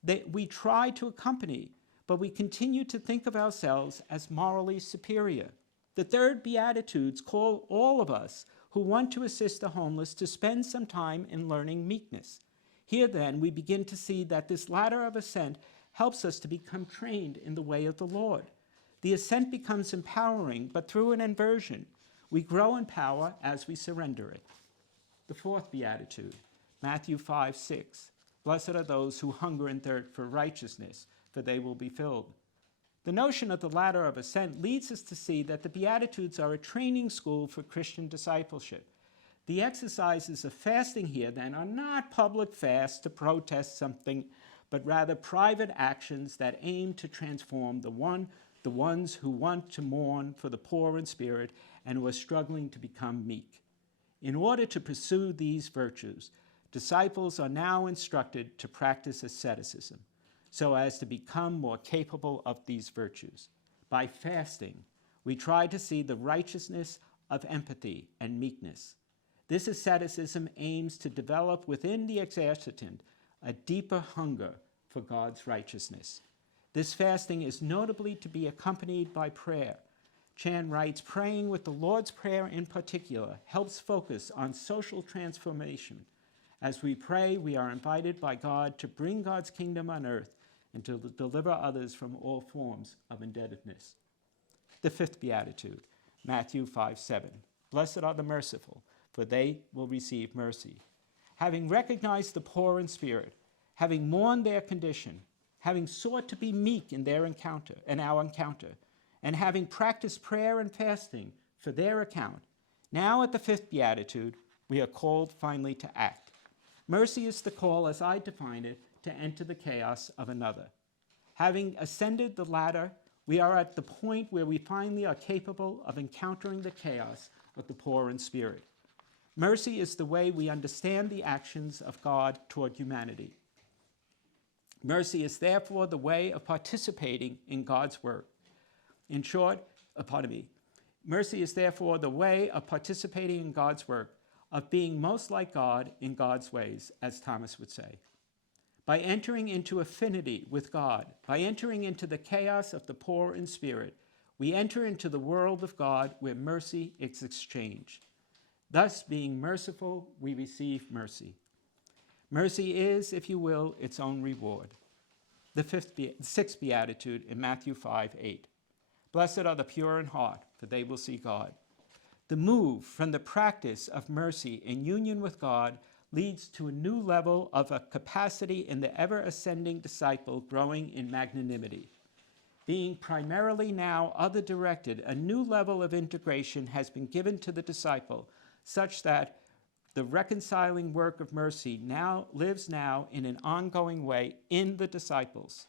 That we try to accompany, but we continue to think of ourselves as morally superior. The third Beatitudes call all of us who want to assist the homeless to spend some time in learning meekness. Here then, we begin to see that this ladder of ascent helps us to become trained in the way of the Lord. The ascent becomes empowering, but through an inversion, we grow in power as we surrender it. The fourth Beatitude, Matthew 5:6. Blessed are those who hunger and thirst for righteousness, for they will be filled. The notion of the ladder of ascent leads us to see that the Beatitudes are a training school for Christian discipleship. The exercises of fasting here, then, are not public fasts to protest something, but rather private actions that aim to transform the ones who want to mourn for the poor in spirit and who are struggling to become meek. In order to pursue these virtues, disciples are now instructed to practice asceticism, so as to become more capable of these virtues. By fasting, we try to see the righteousness of empathy and meekness. This asceticism aims to develop within the exercitant a deeper hunger for God's righteousness. This fasting is notably to be accompanied by prayer. Chan writes, praying with the Lord's Prayer in particular helps focus on social transformation. As we pray, we are invited by God to bring God's kingdom on earth and to deliver others from all forms of indebtedness. The fifth beatitude, Matthew 5:7. Blessed are the merciful, for they will receive mercy. Having recognized the poor in spirit, having mourned their condition, having sought to be meek in our encounter, and having practiced prayer and fasting for their account, now at the fifth beatitude, we are called finally to act. Mercy is the call, as I define it, to enter the chaos of another. Having ascended the ladder, we are at the point where we finally are capable of encountering the chaos of the poor in spirit. Mercy is the way we understand the actions of God toward humanity. Mercy is therefore the way of participating in God's work. In short, mercy is therefore the way of participating in God's work, of being most like God in God's ways, as Thomas would say. By entering into affinity with God, by entering into the chaos of the poor in spirit, we enter into the world of God where mercy is exchanged. Thus, being merciful, we receive mercy. Mercy is, if you will, its own reward. The sixth beatitude in Matthew 5:8. Blessed are the pure in heart, for they will see God. The move from the practice of mercy in union with God leads to a new level of a capacity in the ever-ascending disciple growing in magnanimity. Being primarily now other-directed, a new level of integration has been given to the disciple, such that the reconciling work of mercy lives in an ongoing way in the disciples.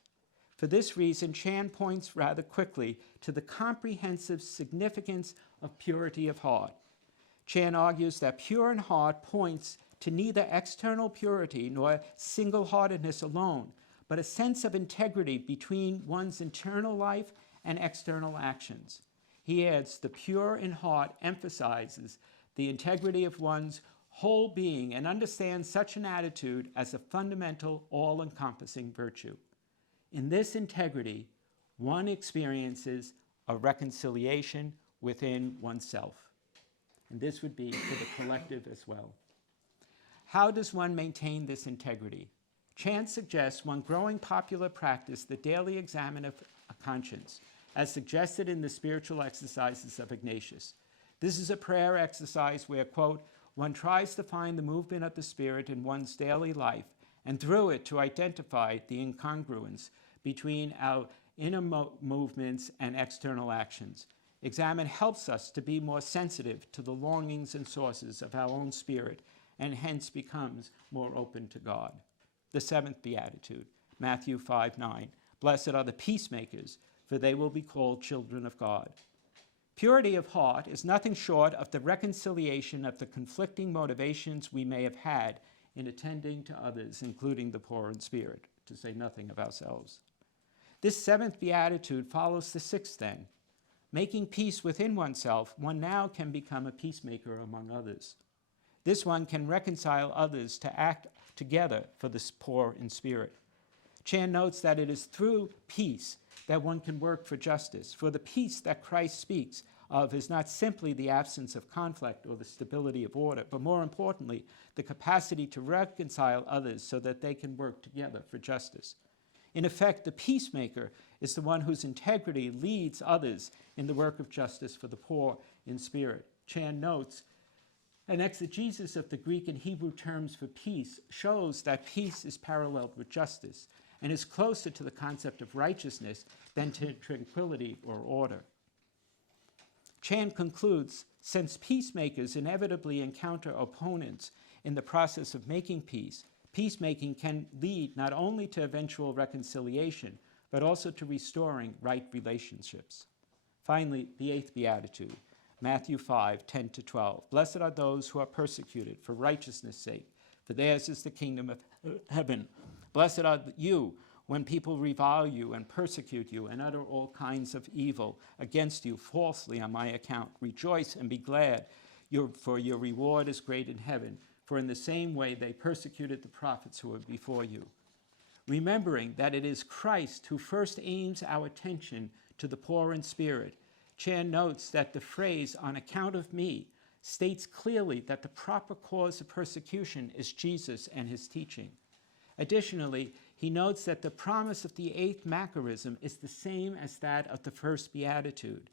For this reason, Chan points rather quickly to the comprehensive significance of purity of heart. Chan argues that pure in heart points to neither external purity nor single-heartedness alone, but a sense of integrity between one's internal life and external actions. He adds, the pure in heart emphasizes the integrity of one's whole being and understands such an attitude as a fundamental, all-encompassing virtue. In this integrity, one experiences a reconciliation within oneself. And this would be for the collective as well. How does one maintain this integrity? Chan suggests one growing popular practice, the daily examine of a conscience, as suggested in the spiritual exercises of Ignatius. This is a prayer exercise where, quote, one tries to find the movement of the Spirit in one's daily life, and through it to identify the incongruence between our inner movements and external actions. Examine helps us to be more sensitive to the longings and sources of our own spirit, and hence becomes more open to God. The seventh beatitude, Matthew 5:9. Blessed are the peacemakers, for they will be called children of God. Purity of heart is nothing short of the reconciliation of the conflicting motivations we may have had in attending to others, including the poor in spirit, to say nothing of ourselves. This seventh beatitude follows the sixth then. Making peace within oneself, one now can become a peacemaker among others. This one can reconcile others to act together for the poor in spirit. Chan notes that it is through peace that one can work for justice, for the peace that Christ speaks of is not simply the absence of conflict or the stability of order, but more importantly, the capacity to reconcile others so that they can work together for justice. In effect, the peacemaker is the one whose integrity leads others in the work of justice for the poor in spirit. Chan notes, An exegesis of the Greek and Hebrew terms for peace shows that peace is paralleled with justice and is closer to the concept of righteousness than to tranquility or order. Chan concludes, since peacemakers inevitably encounter opponents in the process of making peace, peacemaking can lead not only to eventual reconciliation, but also to restoring right relationships. Finally, the eighth beatitude, Matthew 5:10-12. Blessed are those who are persecuted for righteousness' sake, for theirs is the kingdom of heaven. Blessed are you when people revile you and persecute you and utter all kinds of evil against you falsely on my account. Rejoice and be glad, for your reward is great in heaven. For in the same way they persecuted the prophets who were before you. Remembering that it is Christ who first aims our attention to the poor in spirit, Chan notes that the phrase, on account of me, states clearly that the proper cause of persecution is Jesus and his teaching. Additionally, he notes that the promise of the eighth Macarism is the same as that of the first beatitude.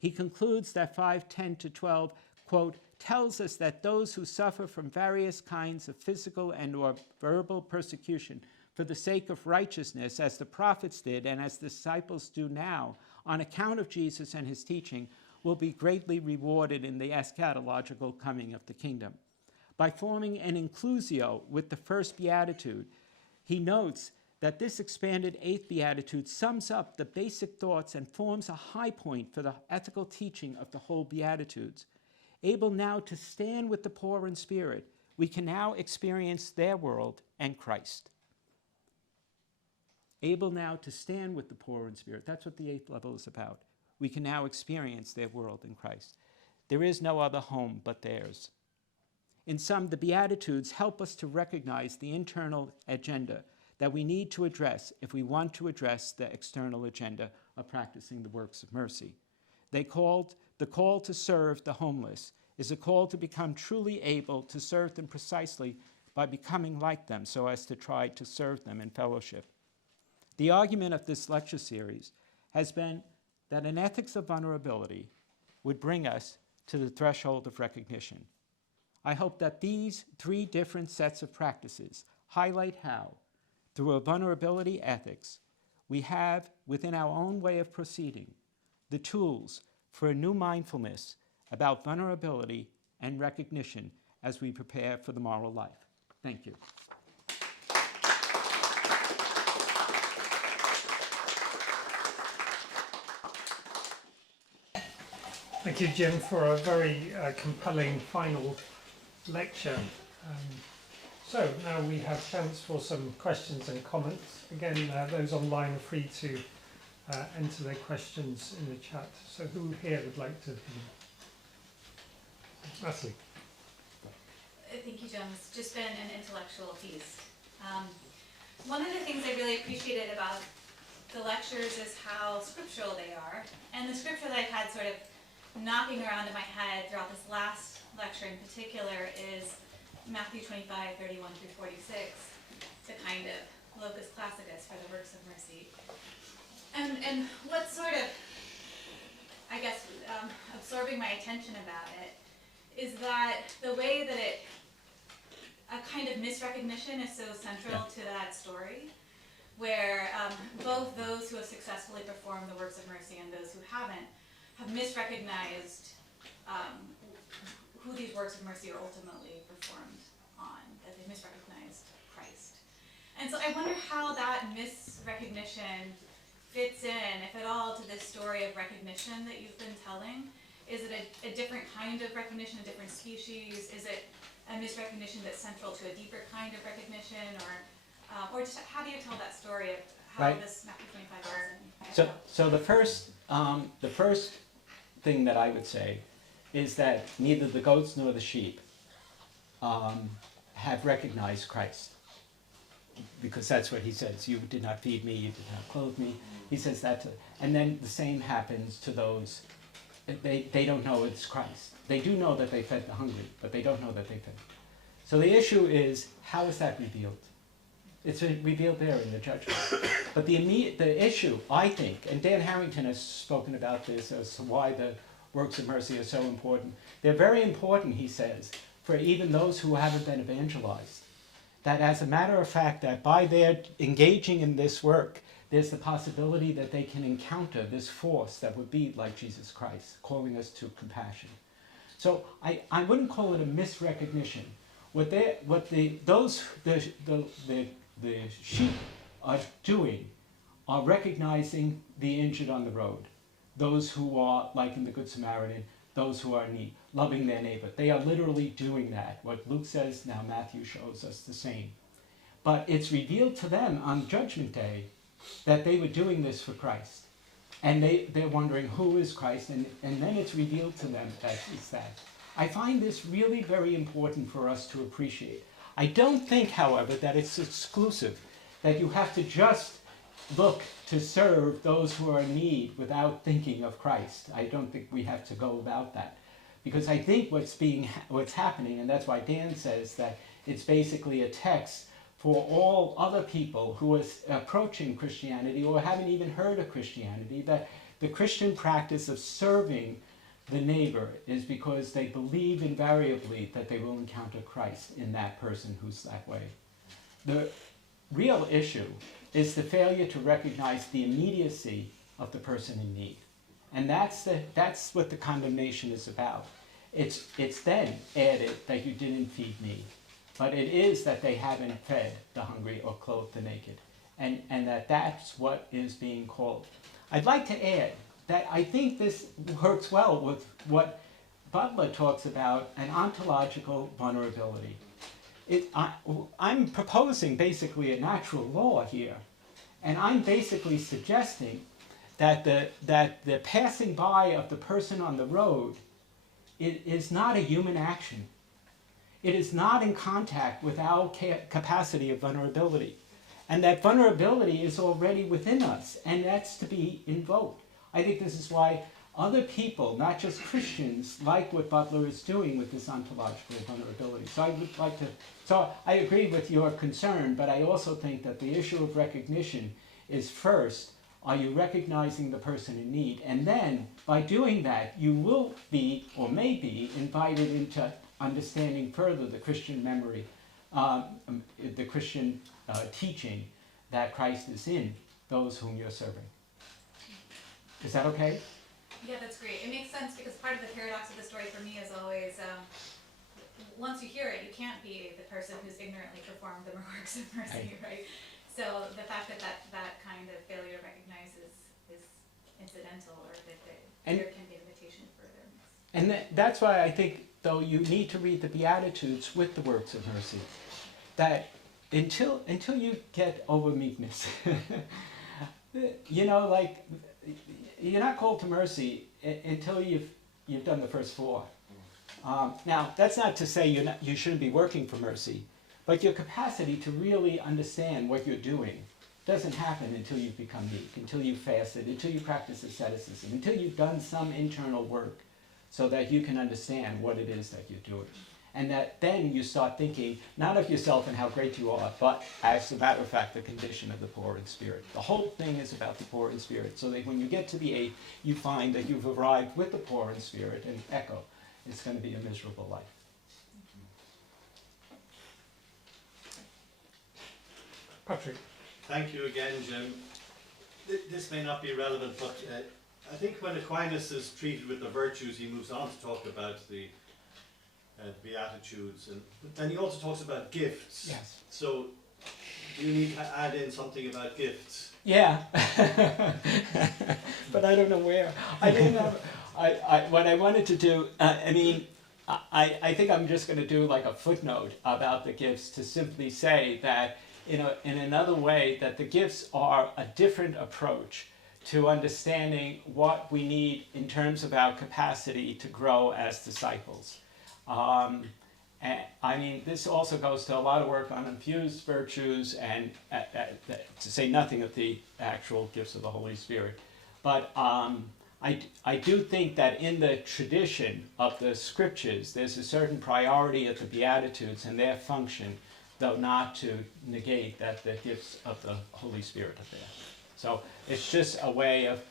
He concludes that 5:10-12, quote, tells us that those who suffer from various kinds of physical and or verbal persecution for the sake of righteousness, as the prophets did and as disciples do now, on account of Jesus and his teaching, will be greatly rewarded in the eschatological coming of the kingdom. By forming an inclusio with the first beatitude, he notes that this expanded eighth beatitude sums up the basic thoughts and forms a high point for the ethical teaching of the whole beatitudes. Able now to stand with the poor in spirit, we can now experience their world and Christ. Able now to stand with the poor in spirit. That's what the eighth level is about. We can now experience their world in Christ. There is no other home but theirs. In sum, the Beatitudes help us to recognize the internal agenda that we need to address if we want to address the external agenda of practicing the works of mercy. The call to serve the homeless is a call to become truly able to serve them precisely by becoming like them so as to try to serve them in fellowship. The argument of this lecture series has been that an ethics of vulnerability would bring us to the threshold of recognition. I hope that these three different sets of practices highlight how, through a vulnerability ethics, we have, within our own way of proceeding, the tools for a new mindfulness about vulnerability and recognition as we prepare for the moral life. Thank you. Thank you, Jim, for a very compelling final lecture. So now we have chance for some questions and comments. Again, those online are free to enter their questions in the chat. So who here would like to begin? Natalie. Thank you, Jim. It's just been an intellectual piece. One of the things I really appreciated about the lectures is how scriptural they are. And the scripture that I've had sort of knocking around in my head throughout this last lecture in particular is Matthew 25:31-46, the kind of locus classicus for the works of mercy. And what's sort of, I guess, absorbing my attention about it is that the way that a kind of misrecognition is so central to that story, where both those who have successfully performed the works of mercy and those who haven't have misrecognized who these works of mercy are ultimately performed on, that they misrecognized Christ. And so I wonder how that misrecognition fits in, if at all, to this story of recognition that you've been telling. Is it a different kind of recognition, a different species? Is it a misrecognition that's central to a deeper kind of recognition? Or just how do you tell that story of how this Matthew 25 is? So the first thing that I would say is that neither the goats nor the sheep have recognized Christ, because that's what he says. You did not feed me, you did not clothe me. He says that, and then the same happens to those. They don't know it's Christ. They do know that they fed the hungry, but they don't know that they fed. So the issue is, how is that revealed? It's revealed there in the judgment. But the issue, I think, and Dan Harrington has spoken about this as to why the works of mercy are so important. They're very important, he says, for even those who haven't been evangelized. That as a matter of fact, that by their engaging in this work, there's the possibility that they can encounter this force that would be like Jesus Christ, calling us to compassion. So I wouldn't call it a misrecognition. What the sheep are doing are recognizing the injured on the road, those who are, like in the Good Samaritan, those who are in need, loving their neighbor. They are literally doing that. What Luke says, now Matthew shows us the same. But it's revealed to them on Judgment Day that they were doing this for Christ. And they're wondering, who is Christ? And then it's revealed to them that it's that. I find this really very important for us to appreciate. I don't think, however, that it's exclusive, that you have to just look to serve those who are in need without thinking of Christ. I don't think we have to go about that. Because I think what's happening, and that's why Dan says that it's basically a text for all other people who are approaching Christianity or haven't even heard of Christianity, that the Christian practice of serving the neighbor is because they believe invariably that they will encounter Christ in that person who's that way. The real issue is the failure to recognize the immediacy of the person in need. And that's what the condemnation is about. It's then added that you didn't feed me, but it is that they haven't fed the hungry or clothed the naked, and that's what is being called. I'd like to add that I think this works well with what Butler talks about, an ontological vulnerability. I'm proposing basically a natural law here, and I'm basically suggesting that the passing by of the person on the road is not a human action. It is not in contact with our capacity of vulnerability. And that vulnerability is already within us, and that's to be invoked. I think this is why other people, not just Christians, like what Butler is doing with this ontological vulnerability. So I agree with your concern, but I also think that the issue of recognition is first, are you recognizing the person in need? And then, by doing that, you will be, or may be, invited into understanding further the Christian memory, the Christian teaching that Christ is in those whom you're serving. Is that okay? Yeah, that's great. It makes sense because part of the paradox of the story for me is always, once you hear it, you can't be the person who's ignorantly performed the works of mercy, right? So the fact that kind of failure to recognize is incidental, or that there can be an invitation further. And that's why I think, though, you need to read the Beatitudes with the works of mercy. That until you get over meekness, like, you're not called to mercy until you've done the first four. Now, that's not to say you shouldn't be working for mercy, but your capacity to really understand what you're doing doesn't happen until you've become meek, until you've fasted, until you practice asceticism, until you've done some internal work so that you can understand what it is that you're doing. And that then you start thinking not of yourself and how great you are, but as a matter of fact, the condition of the poor in spirit. The whole thing is about the poor in spirit, so that when you get to the 8, you find that you've arrived with the poor in spirit, and echo, it's going to be a miserable life. Patrick. Thank you again, Jim. This may not be relevant, but I think when Aquinas is treated with the virtues, he moves on to talk about the Beatitudes, but then he also talks about gifts. Yes. So do you need to add in something about gifts? Yeah, but I don't know where. I didn't have. What I wanted to do. I think I'm just going to do like a footnote about the gifts to simply say that in another way that the gifts are a different approach to understanding what we need in terms of our capacity to grow as disciples. This also goes to a lot of work on infused virtues, and to say nothing of the actual gifts of the Holy Spirit. But I do think that in the tradition of the scriptures, there's a certain priority of the Beatitudes and their function, though not to negate that the gifts of the Holy Spirit are there. So it's just a way of,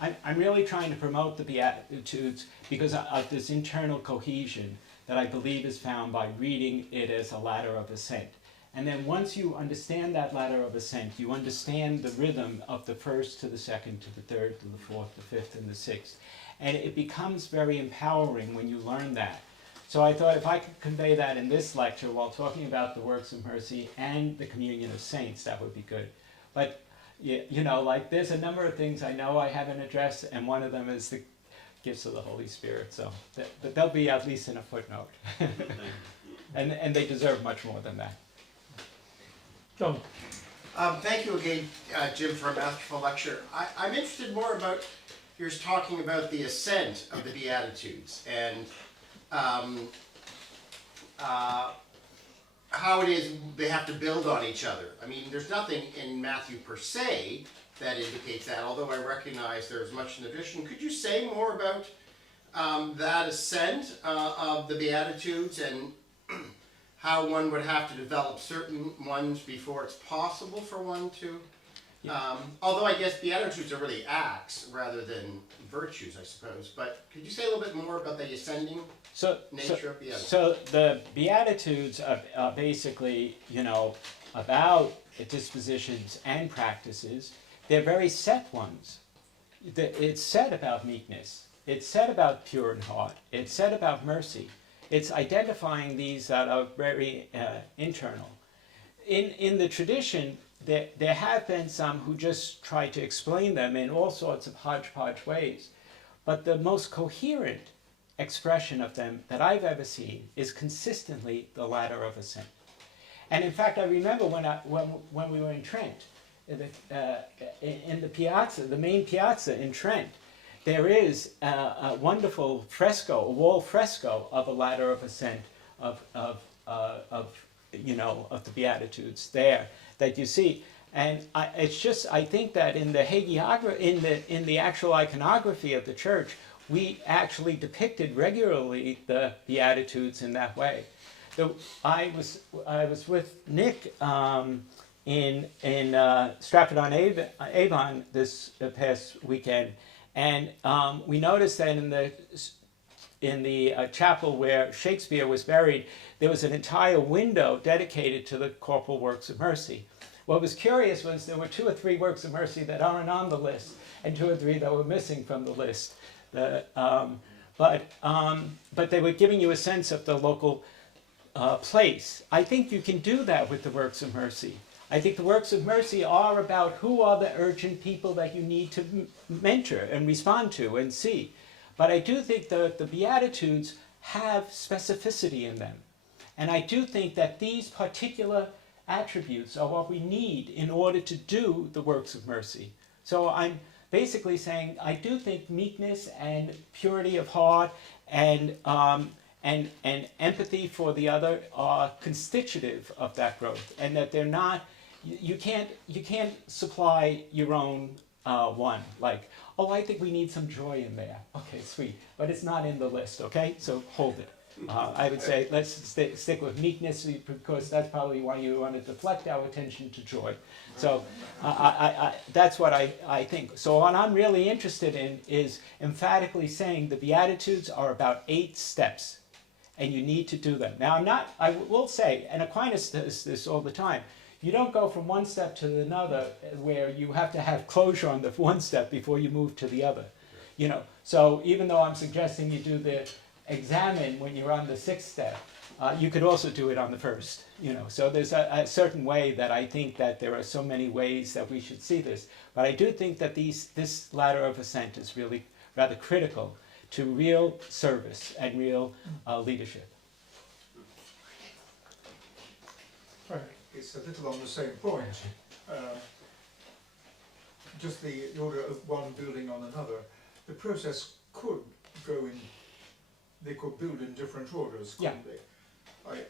I'm really trying to promote the Beatitudes because of this internal cohesion that I believe is found by reading it as a ladder of ascent. And then once you understand that ladder of ascent, you understand the rhythm of the first to the second to the third to the fourth, the fifth, and the sixth. And it becomes very empowering when you learn that. So I thought if I could convey that in this lecture while talking about the works of mercy and the communion of saints, that would be good. But, you know, like there's a number of things I know I haven't addressed, and one of them is the gifts of the Holy Spirit. So but they'll be at least in a footnote. and they deserve much more than that. John. Thank you again, Jim, for a masterful lecture. I'm interested more about, you're talking about the ascent of the Beatitudes and how it is they have to build on each other. I mean, there's nothing in Matthew per se that indicates that, although I recognize there's much in addition. Could you say more about that ascent of the Beatitudes and how one would have to develop certain ones before it's possible for one to? Although I guess Beatitudes are really acts rather than virtues, I suppose. But could you say a little bit more about the ascending nature of Beatitudes? So the Beatitudes are basically, you know, about dispositions and practices. They're very set ones. It's said about meekness. It's said about pure in heart. It's said about mercy. It's identifying these that are very internal. In the tradition, there have been some who just try to explain them in all sorts of hodgepodge ways. But the most coherent expression of them that I've ever seen is consistently the ladder of ascent. And in fact, I remember when we were in Trent, in the piazza, the main piazza in Trent, there is a wonderful fresco, a wall fresco of a ladder of ascent of the Beatitudes there that you see. And I think that in the hagiography, in the actual iconography of the church, we actually depicted regularly the Beatitudes in that way. I was with Nick in Stratford-on-Avon this past weekend. And we noticed that in the chapel where Shakespeare was buried, there was an entire window dedicated to the corporal works of mercy. What was curious was there were 2 or 3 works of mercy that aren't on the list, and 2 or 3 that were missing from the list. But they were giving you a sense of the local place. I think you can do that with the works of mercy. I think the works of mercy are about who are the urgent people that you need to mentor and respond to and see. But I do think the Beatitudes have specificity in them. And I do think that these particular attributes are what we need in order to do the works of mercy. So I'm basically saying I do think meekness and purity of heart and empathy for the other are constitutive of that growth, and that they're not. You can't supply your own one, like, oh, I think we need some joy in there. Okay, sweet, but it's not in the list, okay? So hold it. I would say let's stick with meekness, because that's probably why you want to deflect our attention to joy. So that's what I think. So what I'm really interested in is emphatically saying the Beatitudes are about 8 steps, and you need to do them. Now I will say, and Aquinas does this all the time, you don't go from one step to another where you have to have closure on the one step before you move to the other. You know, so even though I'm suggesting you do the examine when you're on the 6th step, you could also do it on the first. You know, so there's a certain way that I think that there are so many ways that we should see this. But I do think that this ladder of ascent is really rather critical to real service and real leadership. Right. It's a little on the same point. Just the order of one building on another. The process could go in, they could build in different orders, couldn't they?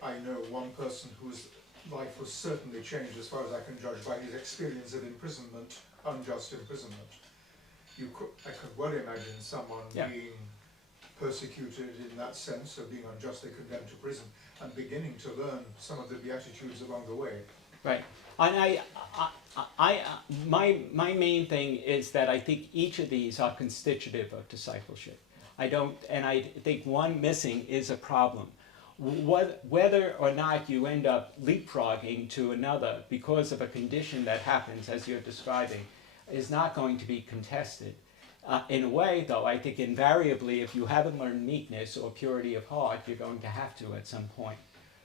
I know one person whose life was certainly changed, as far as I can judge, by his experience of imprisonment, unjust imprisonment. I could well imagine someone being persecuted in that sense of being unjustly condemned to prison and beginning to learn some of the Beatitudes along the way. Right. And my main thing is that I think each of these are constitutive of discipleship. I think one missing is a problem. whether or not you end up leapfrogging to another because of a condition that happens as you're describing is not going to be contested. In a way, though, I think invariably if you haven't learned meekness or purity of heart, you're going to have to at some point.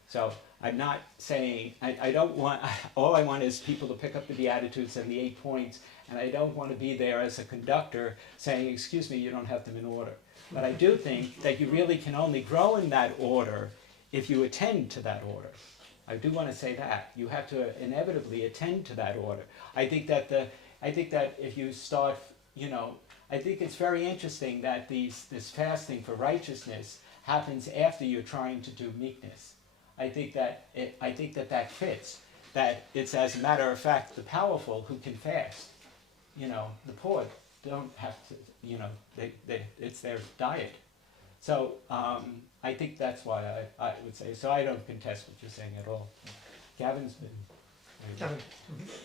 So I'm not saying, I don't want, all I want is people to pick up the Beatitudes and the 8 points, and I don't want to be there as a conductor saying, excuse me, you don't have them in order. But I do think that you really can only grow in that order if you attend to that order. I do want to say that. You have to inevitably attend to that order. I think that if you start, I think it's very interesting that this fasting for righteousness happens after you're trying to do meekness. I think that fits. That it's, as a matter of fact, the powerful who can fast. The poor don't have to. It's their diet. So I think that's why I would say. So I don't contest what you're saying at all. Gavin's been. Gavin.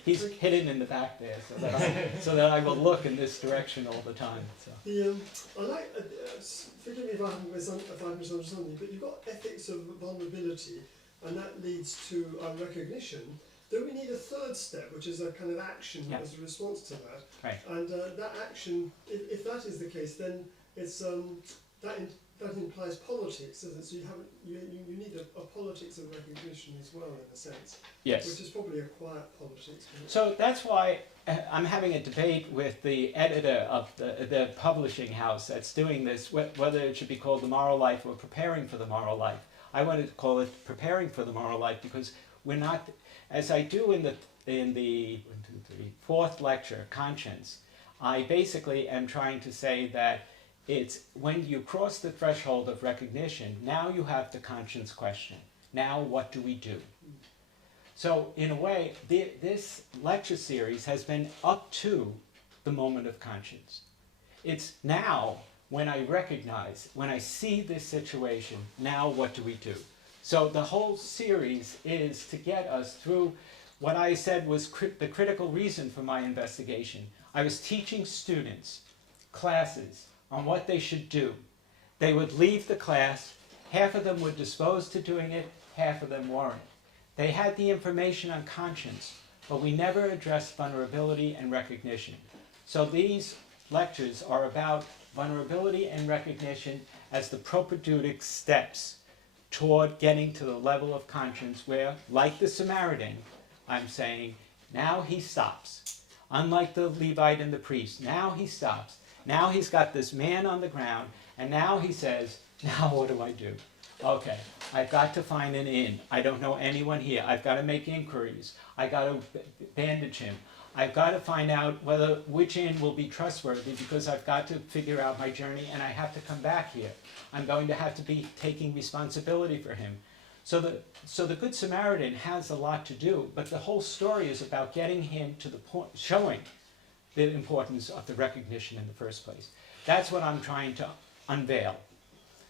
He's hidden in the back there, so that I will look in this direction all the time. So. I like. Forgive me if I'm misunderstanding you, but you've got ethics of vulnerability, and that leads to recognition. Do we need a third step, which is a kind of action as a response to that? Right. And that action, if that is the case, then it's that implies politics, doesn't it? So you need a politics of recognition as well, in a sense. Yes. Which is probably a quiet politics. So that's why I'm having a debate with the editor of the publishing house that's doing this, whether it should be called The Moral Life or Preparing for the Moral Life. I wanted to call it Preparing for the Moral Life because we're not, as I do in the fourth lecture, Conscience, I basically am trying to say that it's when you cross the threshold of recognition, now you have the conscience question. Now what do we do? So in a way, this lecture series has been up to the moment of conscience. It's now when I recognize, when I see this situation, now what do we do? So the whole series is to get us through what I said was the critical reason for my investigation. I was teaching students, classes, on what they should do. They would leave the class, half of them were disposed to doing it, half of them weren't. They had the information on conscience, but we never addressed vulnerability and recognition. So these lectures are about vulnerability and recognition as the propedeutic steps toward getting to the level of conscience where, like the Samaritan, I'm saying, now he stops. Unlike the Levite and the priest, now he stops. Now he's got this man on the ground, and now he says, now what do I do? Okay, I've got to find an inn. I don't know anyone here. I've got to make inquiries. I've got to bandage him. I've got to find out which inn will be trustworthy because I've got to figure out my journey and I have to come back here. I'm going to have to be taking responsibility for him. So the Good Samaritan has a lot to do, but the whole story is about getting him to the point, showing the importance of the recognition in the first place. That's what I'm trying to unveil.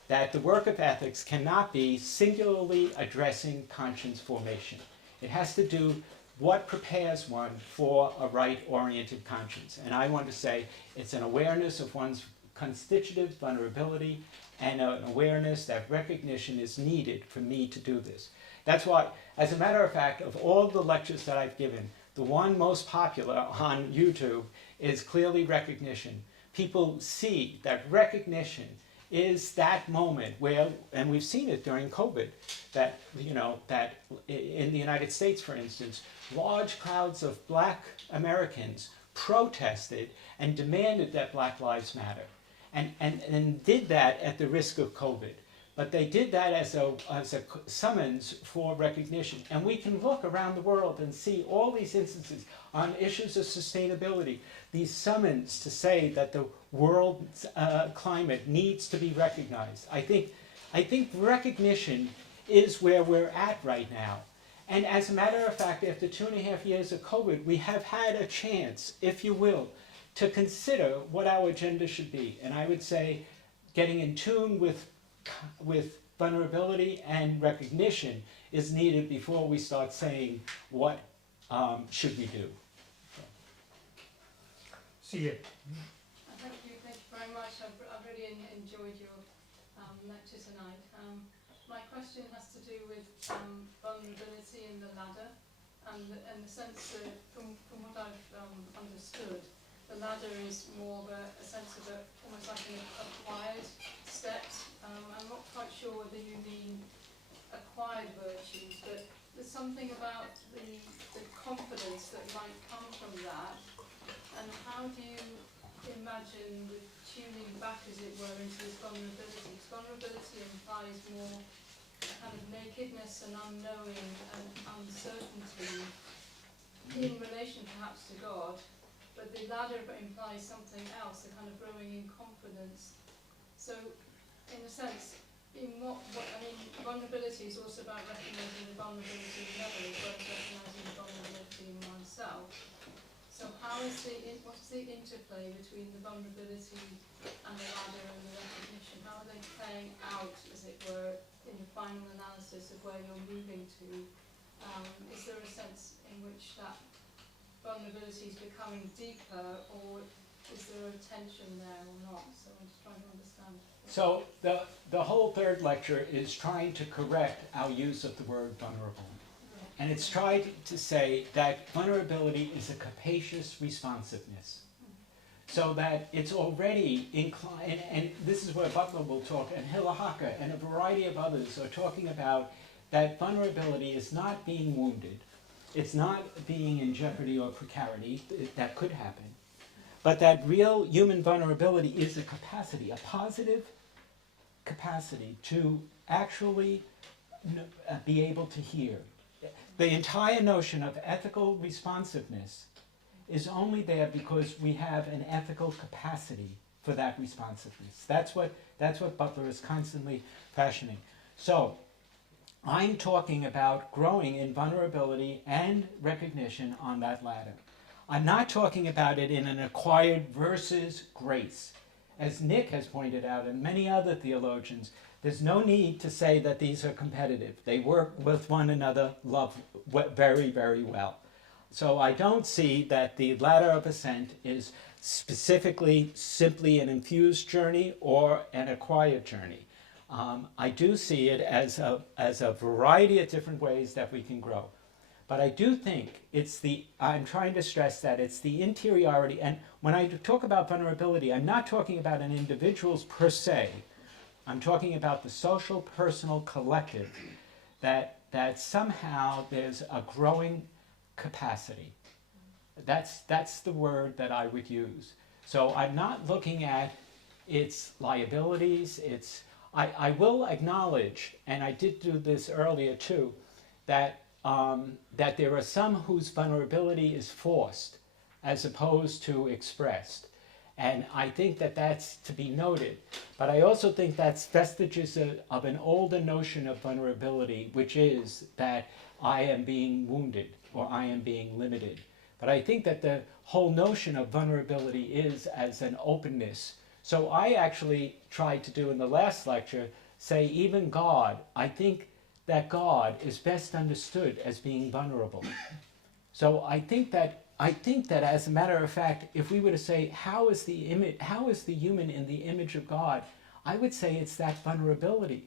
That the work of ethics cannot be singularly addressing conscience formation. It has to do what prepares one for a right-oriented conscience. And I want to say it's an awareness of one's constitutive vulnerability and an awareness that recognition is needed for me to do this. That's why, as a matter of fact, of all the lectures that I've given, the one most popular on YouTube is clearly recognition. People see that recognition is that moment where, and we've seen it during COVID, that that in the United States, for instance, large crowds of Black Americans protested and demanded that Black Lives Matter, and did that at the risk of COVID. But they did that as a summons for recognition. And we can look around the world and see all these instances on issues of sustainability, these summons to say that the world's climate needs to be recognized. I think recognition is where we're at right now. And as a matter of fact, after 2.5 years of COVID, we have had a chance, if you will, to consider what our agenda should be. And I would say getting in tune with vulnerability and recognition is needed before we start saying what should we do. See you. Thank you very much. I've really enjoyed your lecture tonight. My question has to do with vulnerability in the ladder, and in the sense that from what I've understood, the ladder is more of a sense of almost like an acquired steps. I'm not quite sure whether you mean acquired virtues, but there's something about the confidence that might come from that, and how do you imagine the tuning back, as it were, into this vulnerability? Because vulnerability implies more kind of nakedness and unknowing and uncertainty in relation perhaps to God, but the ladder implies something else, a kind of growing in confidence. So, in a sense, in what I mean, vulnerability is also about recognising the vulnerability of another as well as recognising the vulnerability in oneself. So what is the interplay between the vulnerability and the ladder and the recognition? How are they playing out, as it were, in the final analysis of where you're moving to? Is there a sense in which that vulnerability is becoming deeper, or is there a tension there or not? So I'm just trying to understand. So the whole third lecture is trying to correct our use of the word vulnerable. And it's tried to say that vulnerability is a capacious responsiveness. So that it's already inclined, and this is where Butler will talk, and Hilahaka and a variety of others are talking about that vulnerability is not being wounded, it's not being in jeopardy or precarity, that could happen, but that real human vulnerability is a capacity, a positive capacity to actually be able to hear. The entire notion of ethical responsiveness is only there because we have an ethical capacity for that responsiveness. That's what Butler is constantly fashioning. So I'm talking about growing in vulnerability and recognition on that ladder. I'm not talking about it in an acquired versus grace. As Nick has pointed out, and many other theologians, there's no need to say that these are competitive. They work with one another very, very well. So I don't see that the ladder of ascent is specifically simply an infused journey or an acquired journey. I do see it as a variety of different ways that we can grow. But I do think I'm trying to stress that it's the interiority, and when I talk about vulnerability, I'm not talking about an individual's per se. I'm talking about the social, personal, collective, that somehow there's a growing capacity. That's the word that I would use. So I'm not looking at its liabilities, I will acknowledge, and I did do this earlier too, that there are some whose vulnerability is forced as opposed to expressed. And I think that that's to be noted. But I also think that's vestiges of an older notion of vulnerability, which is that I am being wounded or I am being limited. But I think that the whole notion of vulnerability is as an openness. So I actually tried to do in the last lecture, say even God, I think that God is best understood as being vulnerable. So I think that as a matter of fact, if we were to say how is the human in the image of God, I would say it's that vulnerability.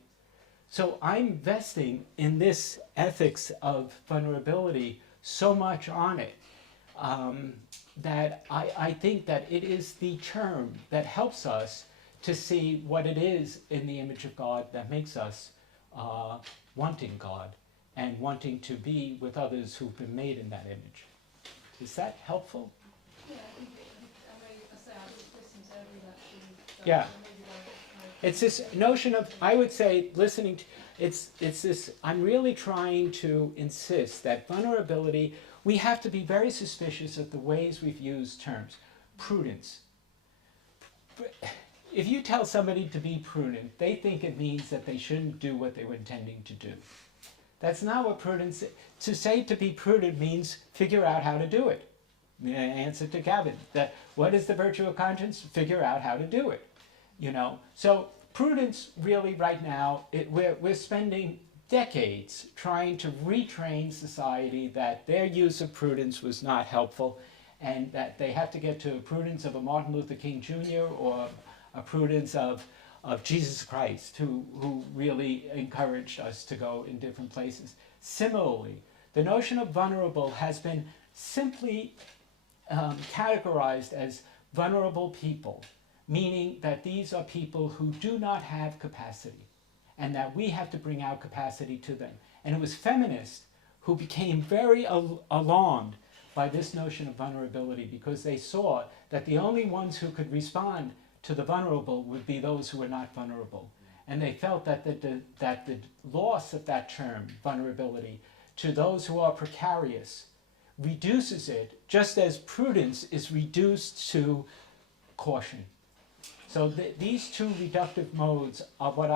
So I'm vesting in this ethics of vulnerability so much on it that I think that it is the term that helps us to see what it is in the image of God that makes us wanting God and wanting to be with others who've been made in that image. Is that helpful? Yeah, I think I listened to every lecture. Yeah. It's this notion of, I would say, listening to, it's this, I'm really trying to insist that vulnerability, we have to be very suspicious of the ways we've used terms. Prudence. If you tell somebody to be prudent, they think it means that they shouldn't do what they were intending to do. That's not what prudence is. To say to be prudent means figure out how to do it. Answer to Gavin. What is the virtue of conscience? Figure out how to do it. So prudence really right now, we're spending decades trying to retrain society that their use of prudence was not helpful, and that they have to get to a prudence of a Martin Luther King Jr. or a prudence of of Jesus Christ, who really encouraged us to go in different places. Similarly, the notion of vulnerable has been simply categorized as vulnerable people, meaning that these are people who do not have capacity, and that we have to bring our capacity to them. And it was feminists who became very alarmed by this notion of vulnerability, because they saw that the only ones who could respond to the vulnerable would be those who were not vulnerable. And they felt that the loss of that term, vulnerability, to those who are precarious reduces it, just as prudence is reduced to caution. So these two reductive modes are what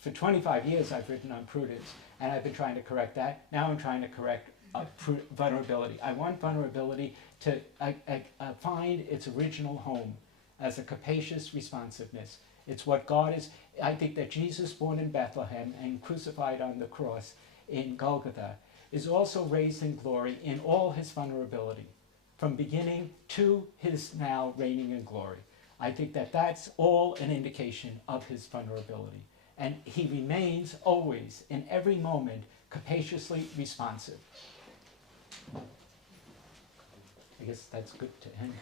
for 25 years I've written on prudence, and I've been trying to correct that. Now I'm trying to correct vulnerability. I want vulnerability to find its original home as a capacious responsiveness. It's what God is. I think that Jesus, born in Bethlehem and crucified on the cross in Golgotha, is also raised in glory in all his vulnerability, from beginning to his now reigning in glory. I think that that's all an indication of his vulnerability. And he remains always, in every moment, capaciously responsive. I guess that's good to end.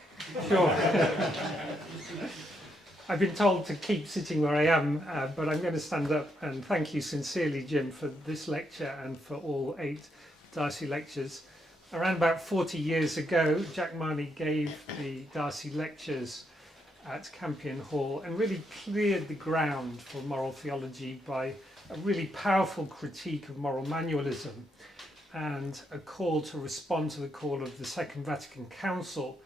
Sure. I've been told to keep sitting where I am, but I'm going to stand up and thank you sincerely, Jim, for this lecture and for all 8 Darcy lectures. Around about 40 years ago, Jack Marley gave the Darcy lectures at Campion Hall and really cleared the ground for moral theology by a really powerful critique of moral manualism and a call to respond to the call of the Second Vatican Council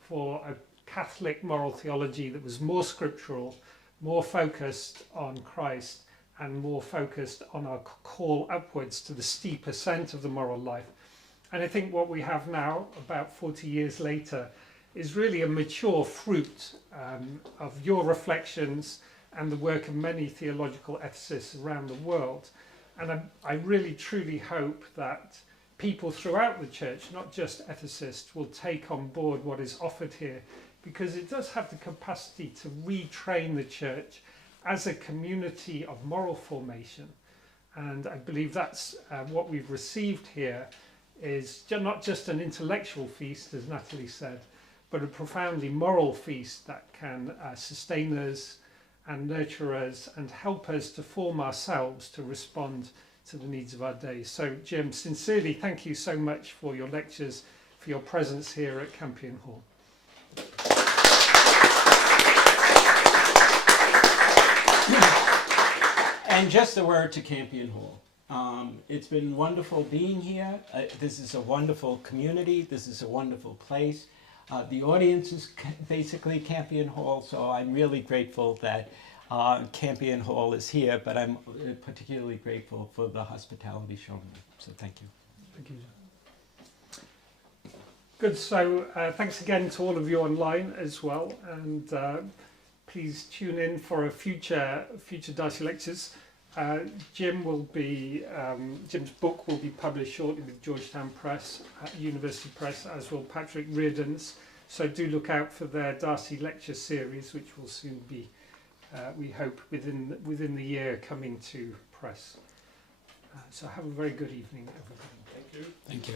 for a Catholic moral theology that was more scriptural, more focused on Christ, and more focused on our call upwards to the steep ascent of the moral life. And I think what we have now, about 40 years later, is really a mature fruit of your reflections and the work of many theological ethicists around the world. And I really truly hope that people throughout the church, not just ethicists, will take on board what is offered here, because it does have the capacity to retrain the church as a community of moral formation. And I believe that's what we've received here is not just an intellectual feast, as Natalie said, but a profoundly moral feast that can sustain us and nurture us and help us to form ourselves to respond to the needs of our day. So, Jim, sincerely, thank you so much for your lectures, for your presence here at Campion Hall. And just a word to Campion Hall. It's been wonderful being here. This is a wonderful community. This is a wonderful place. The audience is basically Campion Hall, so I'm really grateful that Campion Hall is here, but I'm particularly grateful for the hospitality shown me. So thank you. Thank you. Good, so thanks again to all of you online as well, and please tune in for a future Darcy lectures. Jim's book will be published shortly with Georgetown Press, University Press, as will Patrick Reardon's. So do look out for their Darcy lecture series, which will soon be, we hope, within the year coming to press. So have a very good evening, everybody. Thank you. Thank you.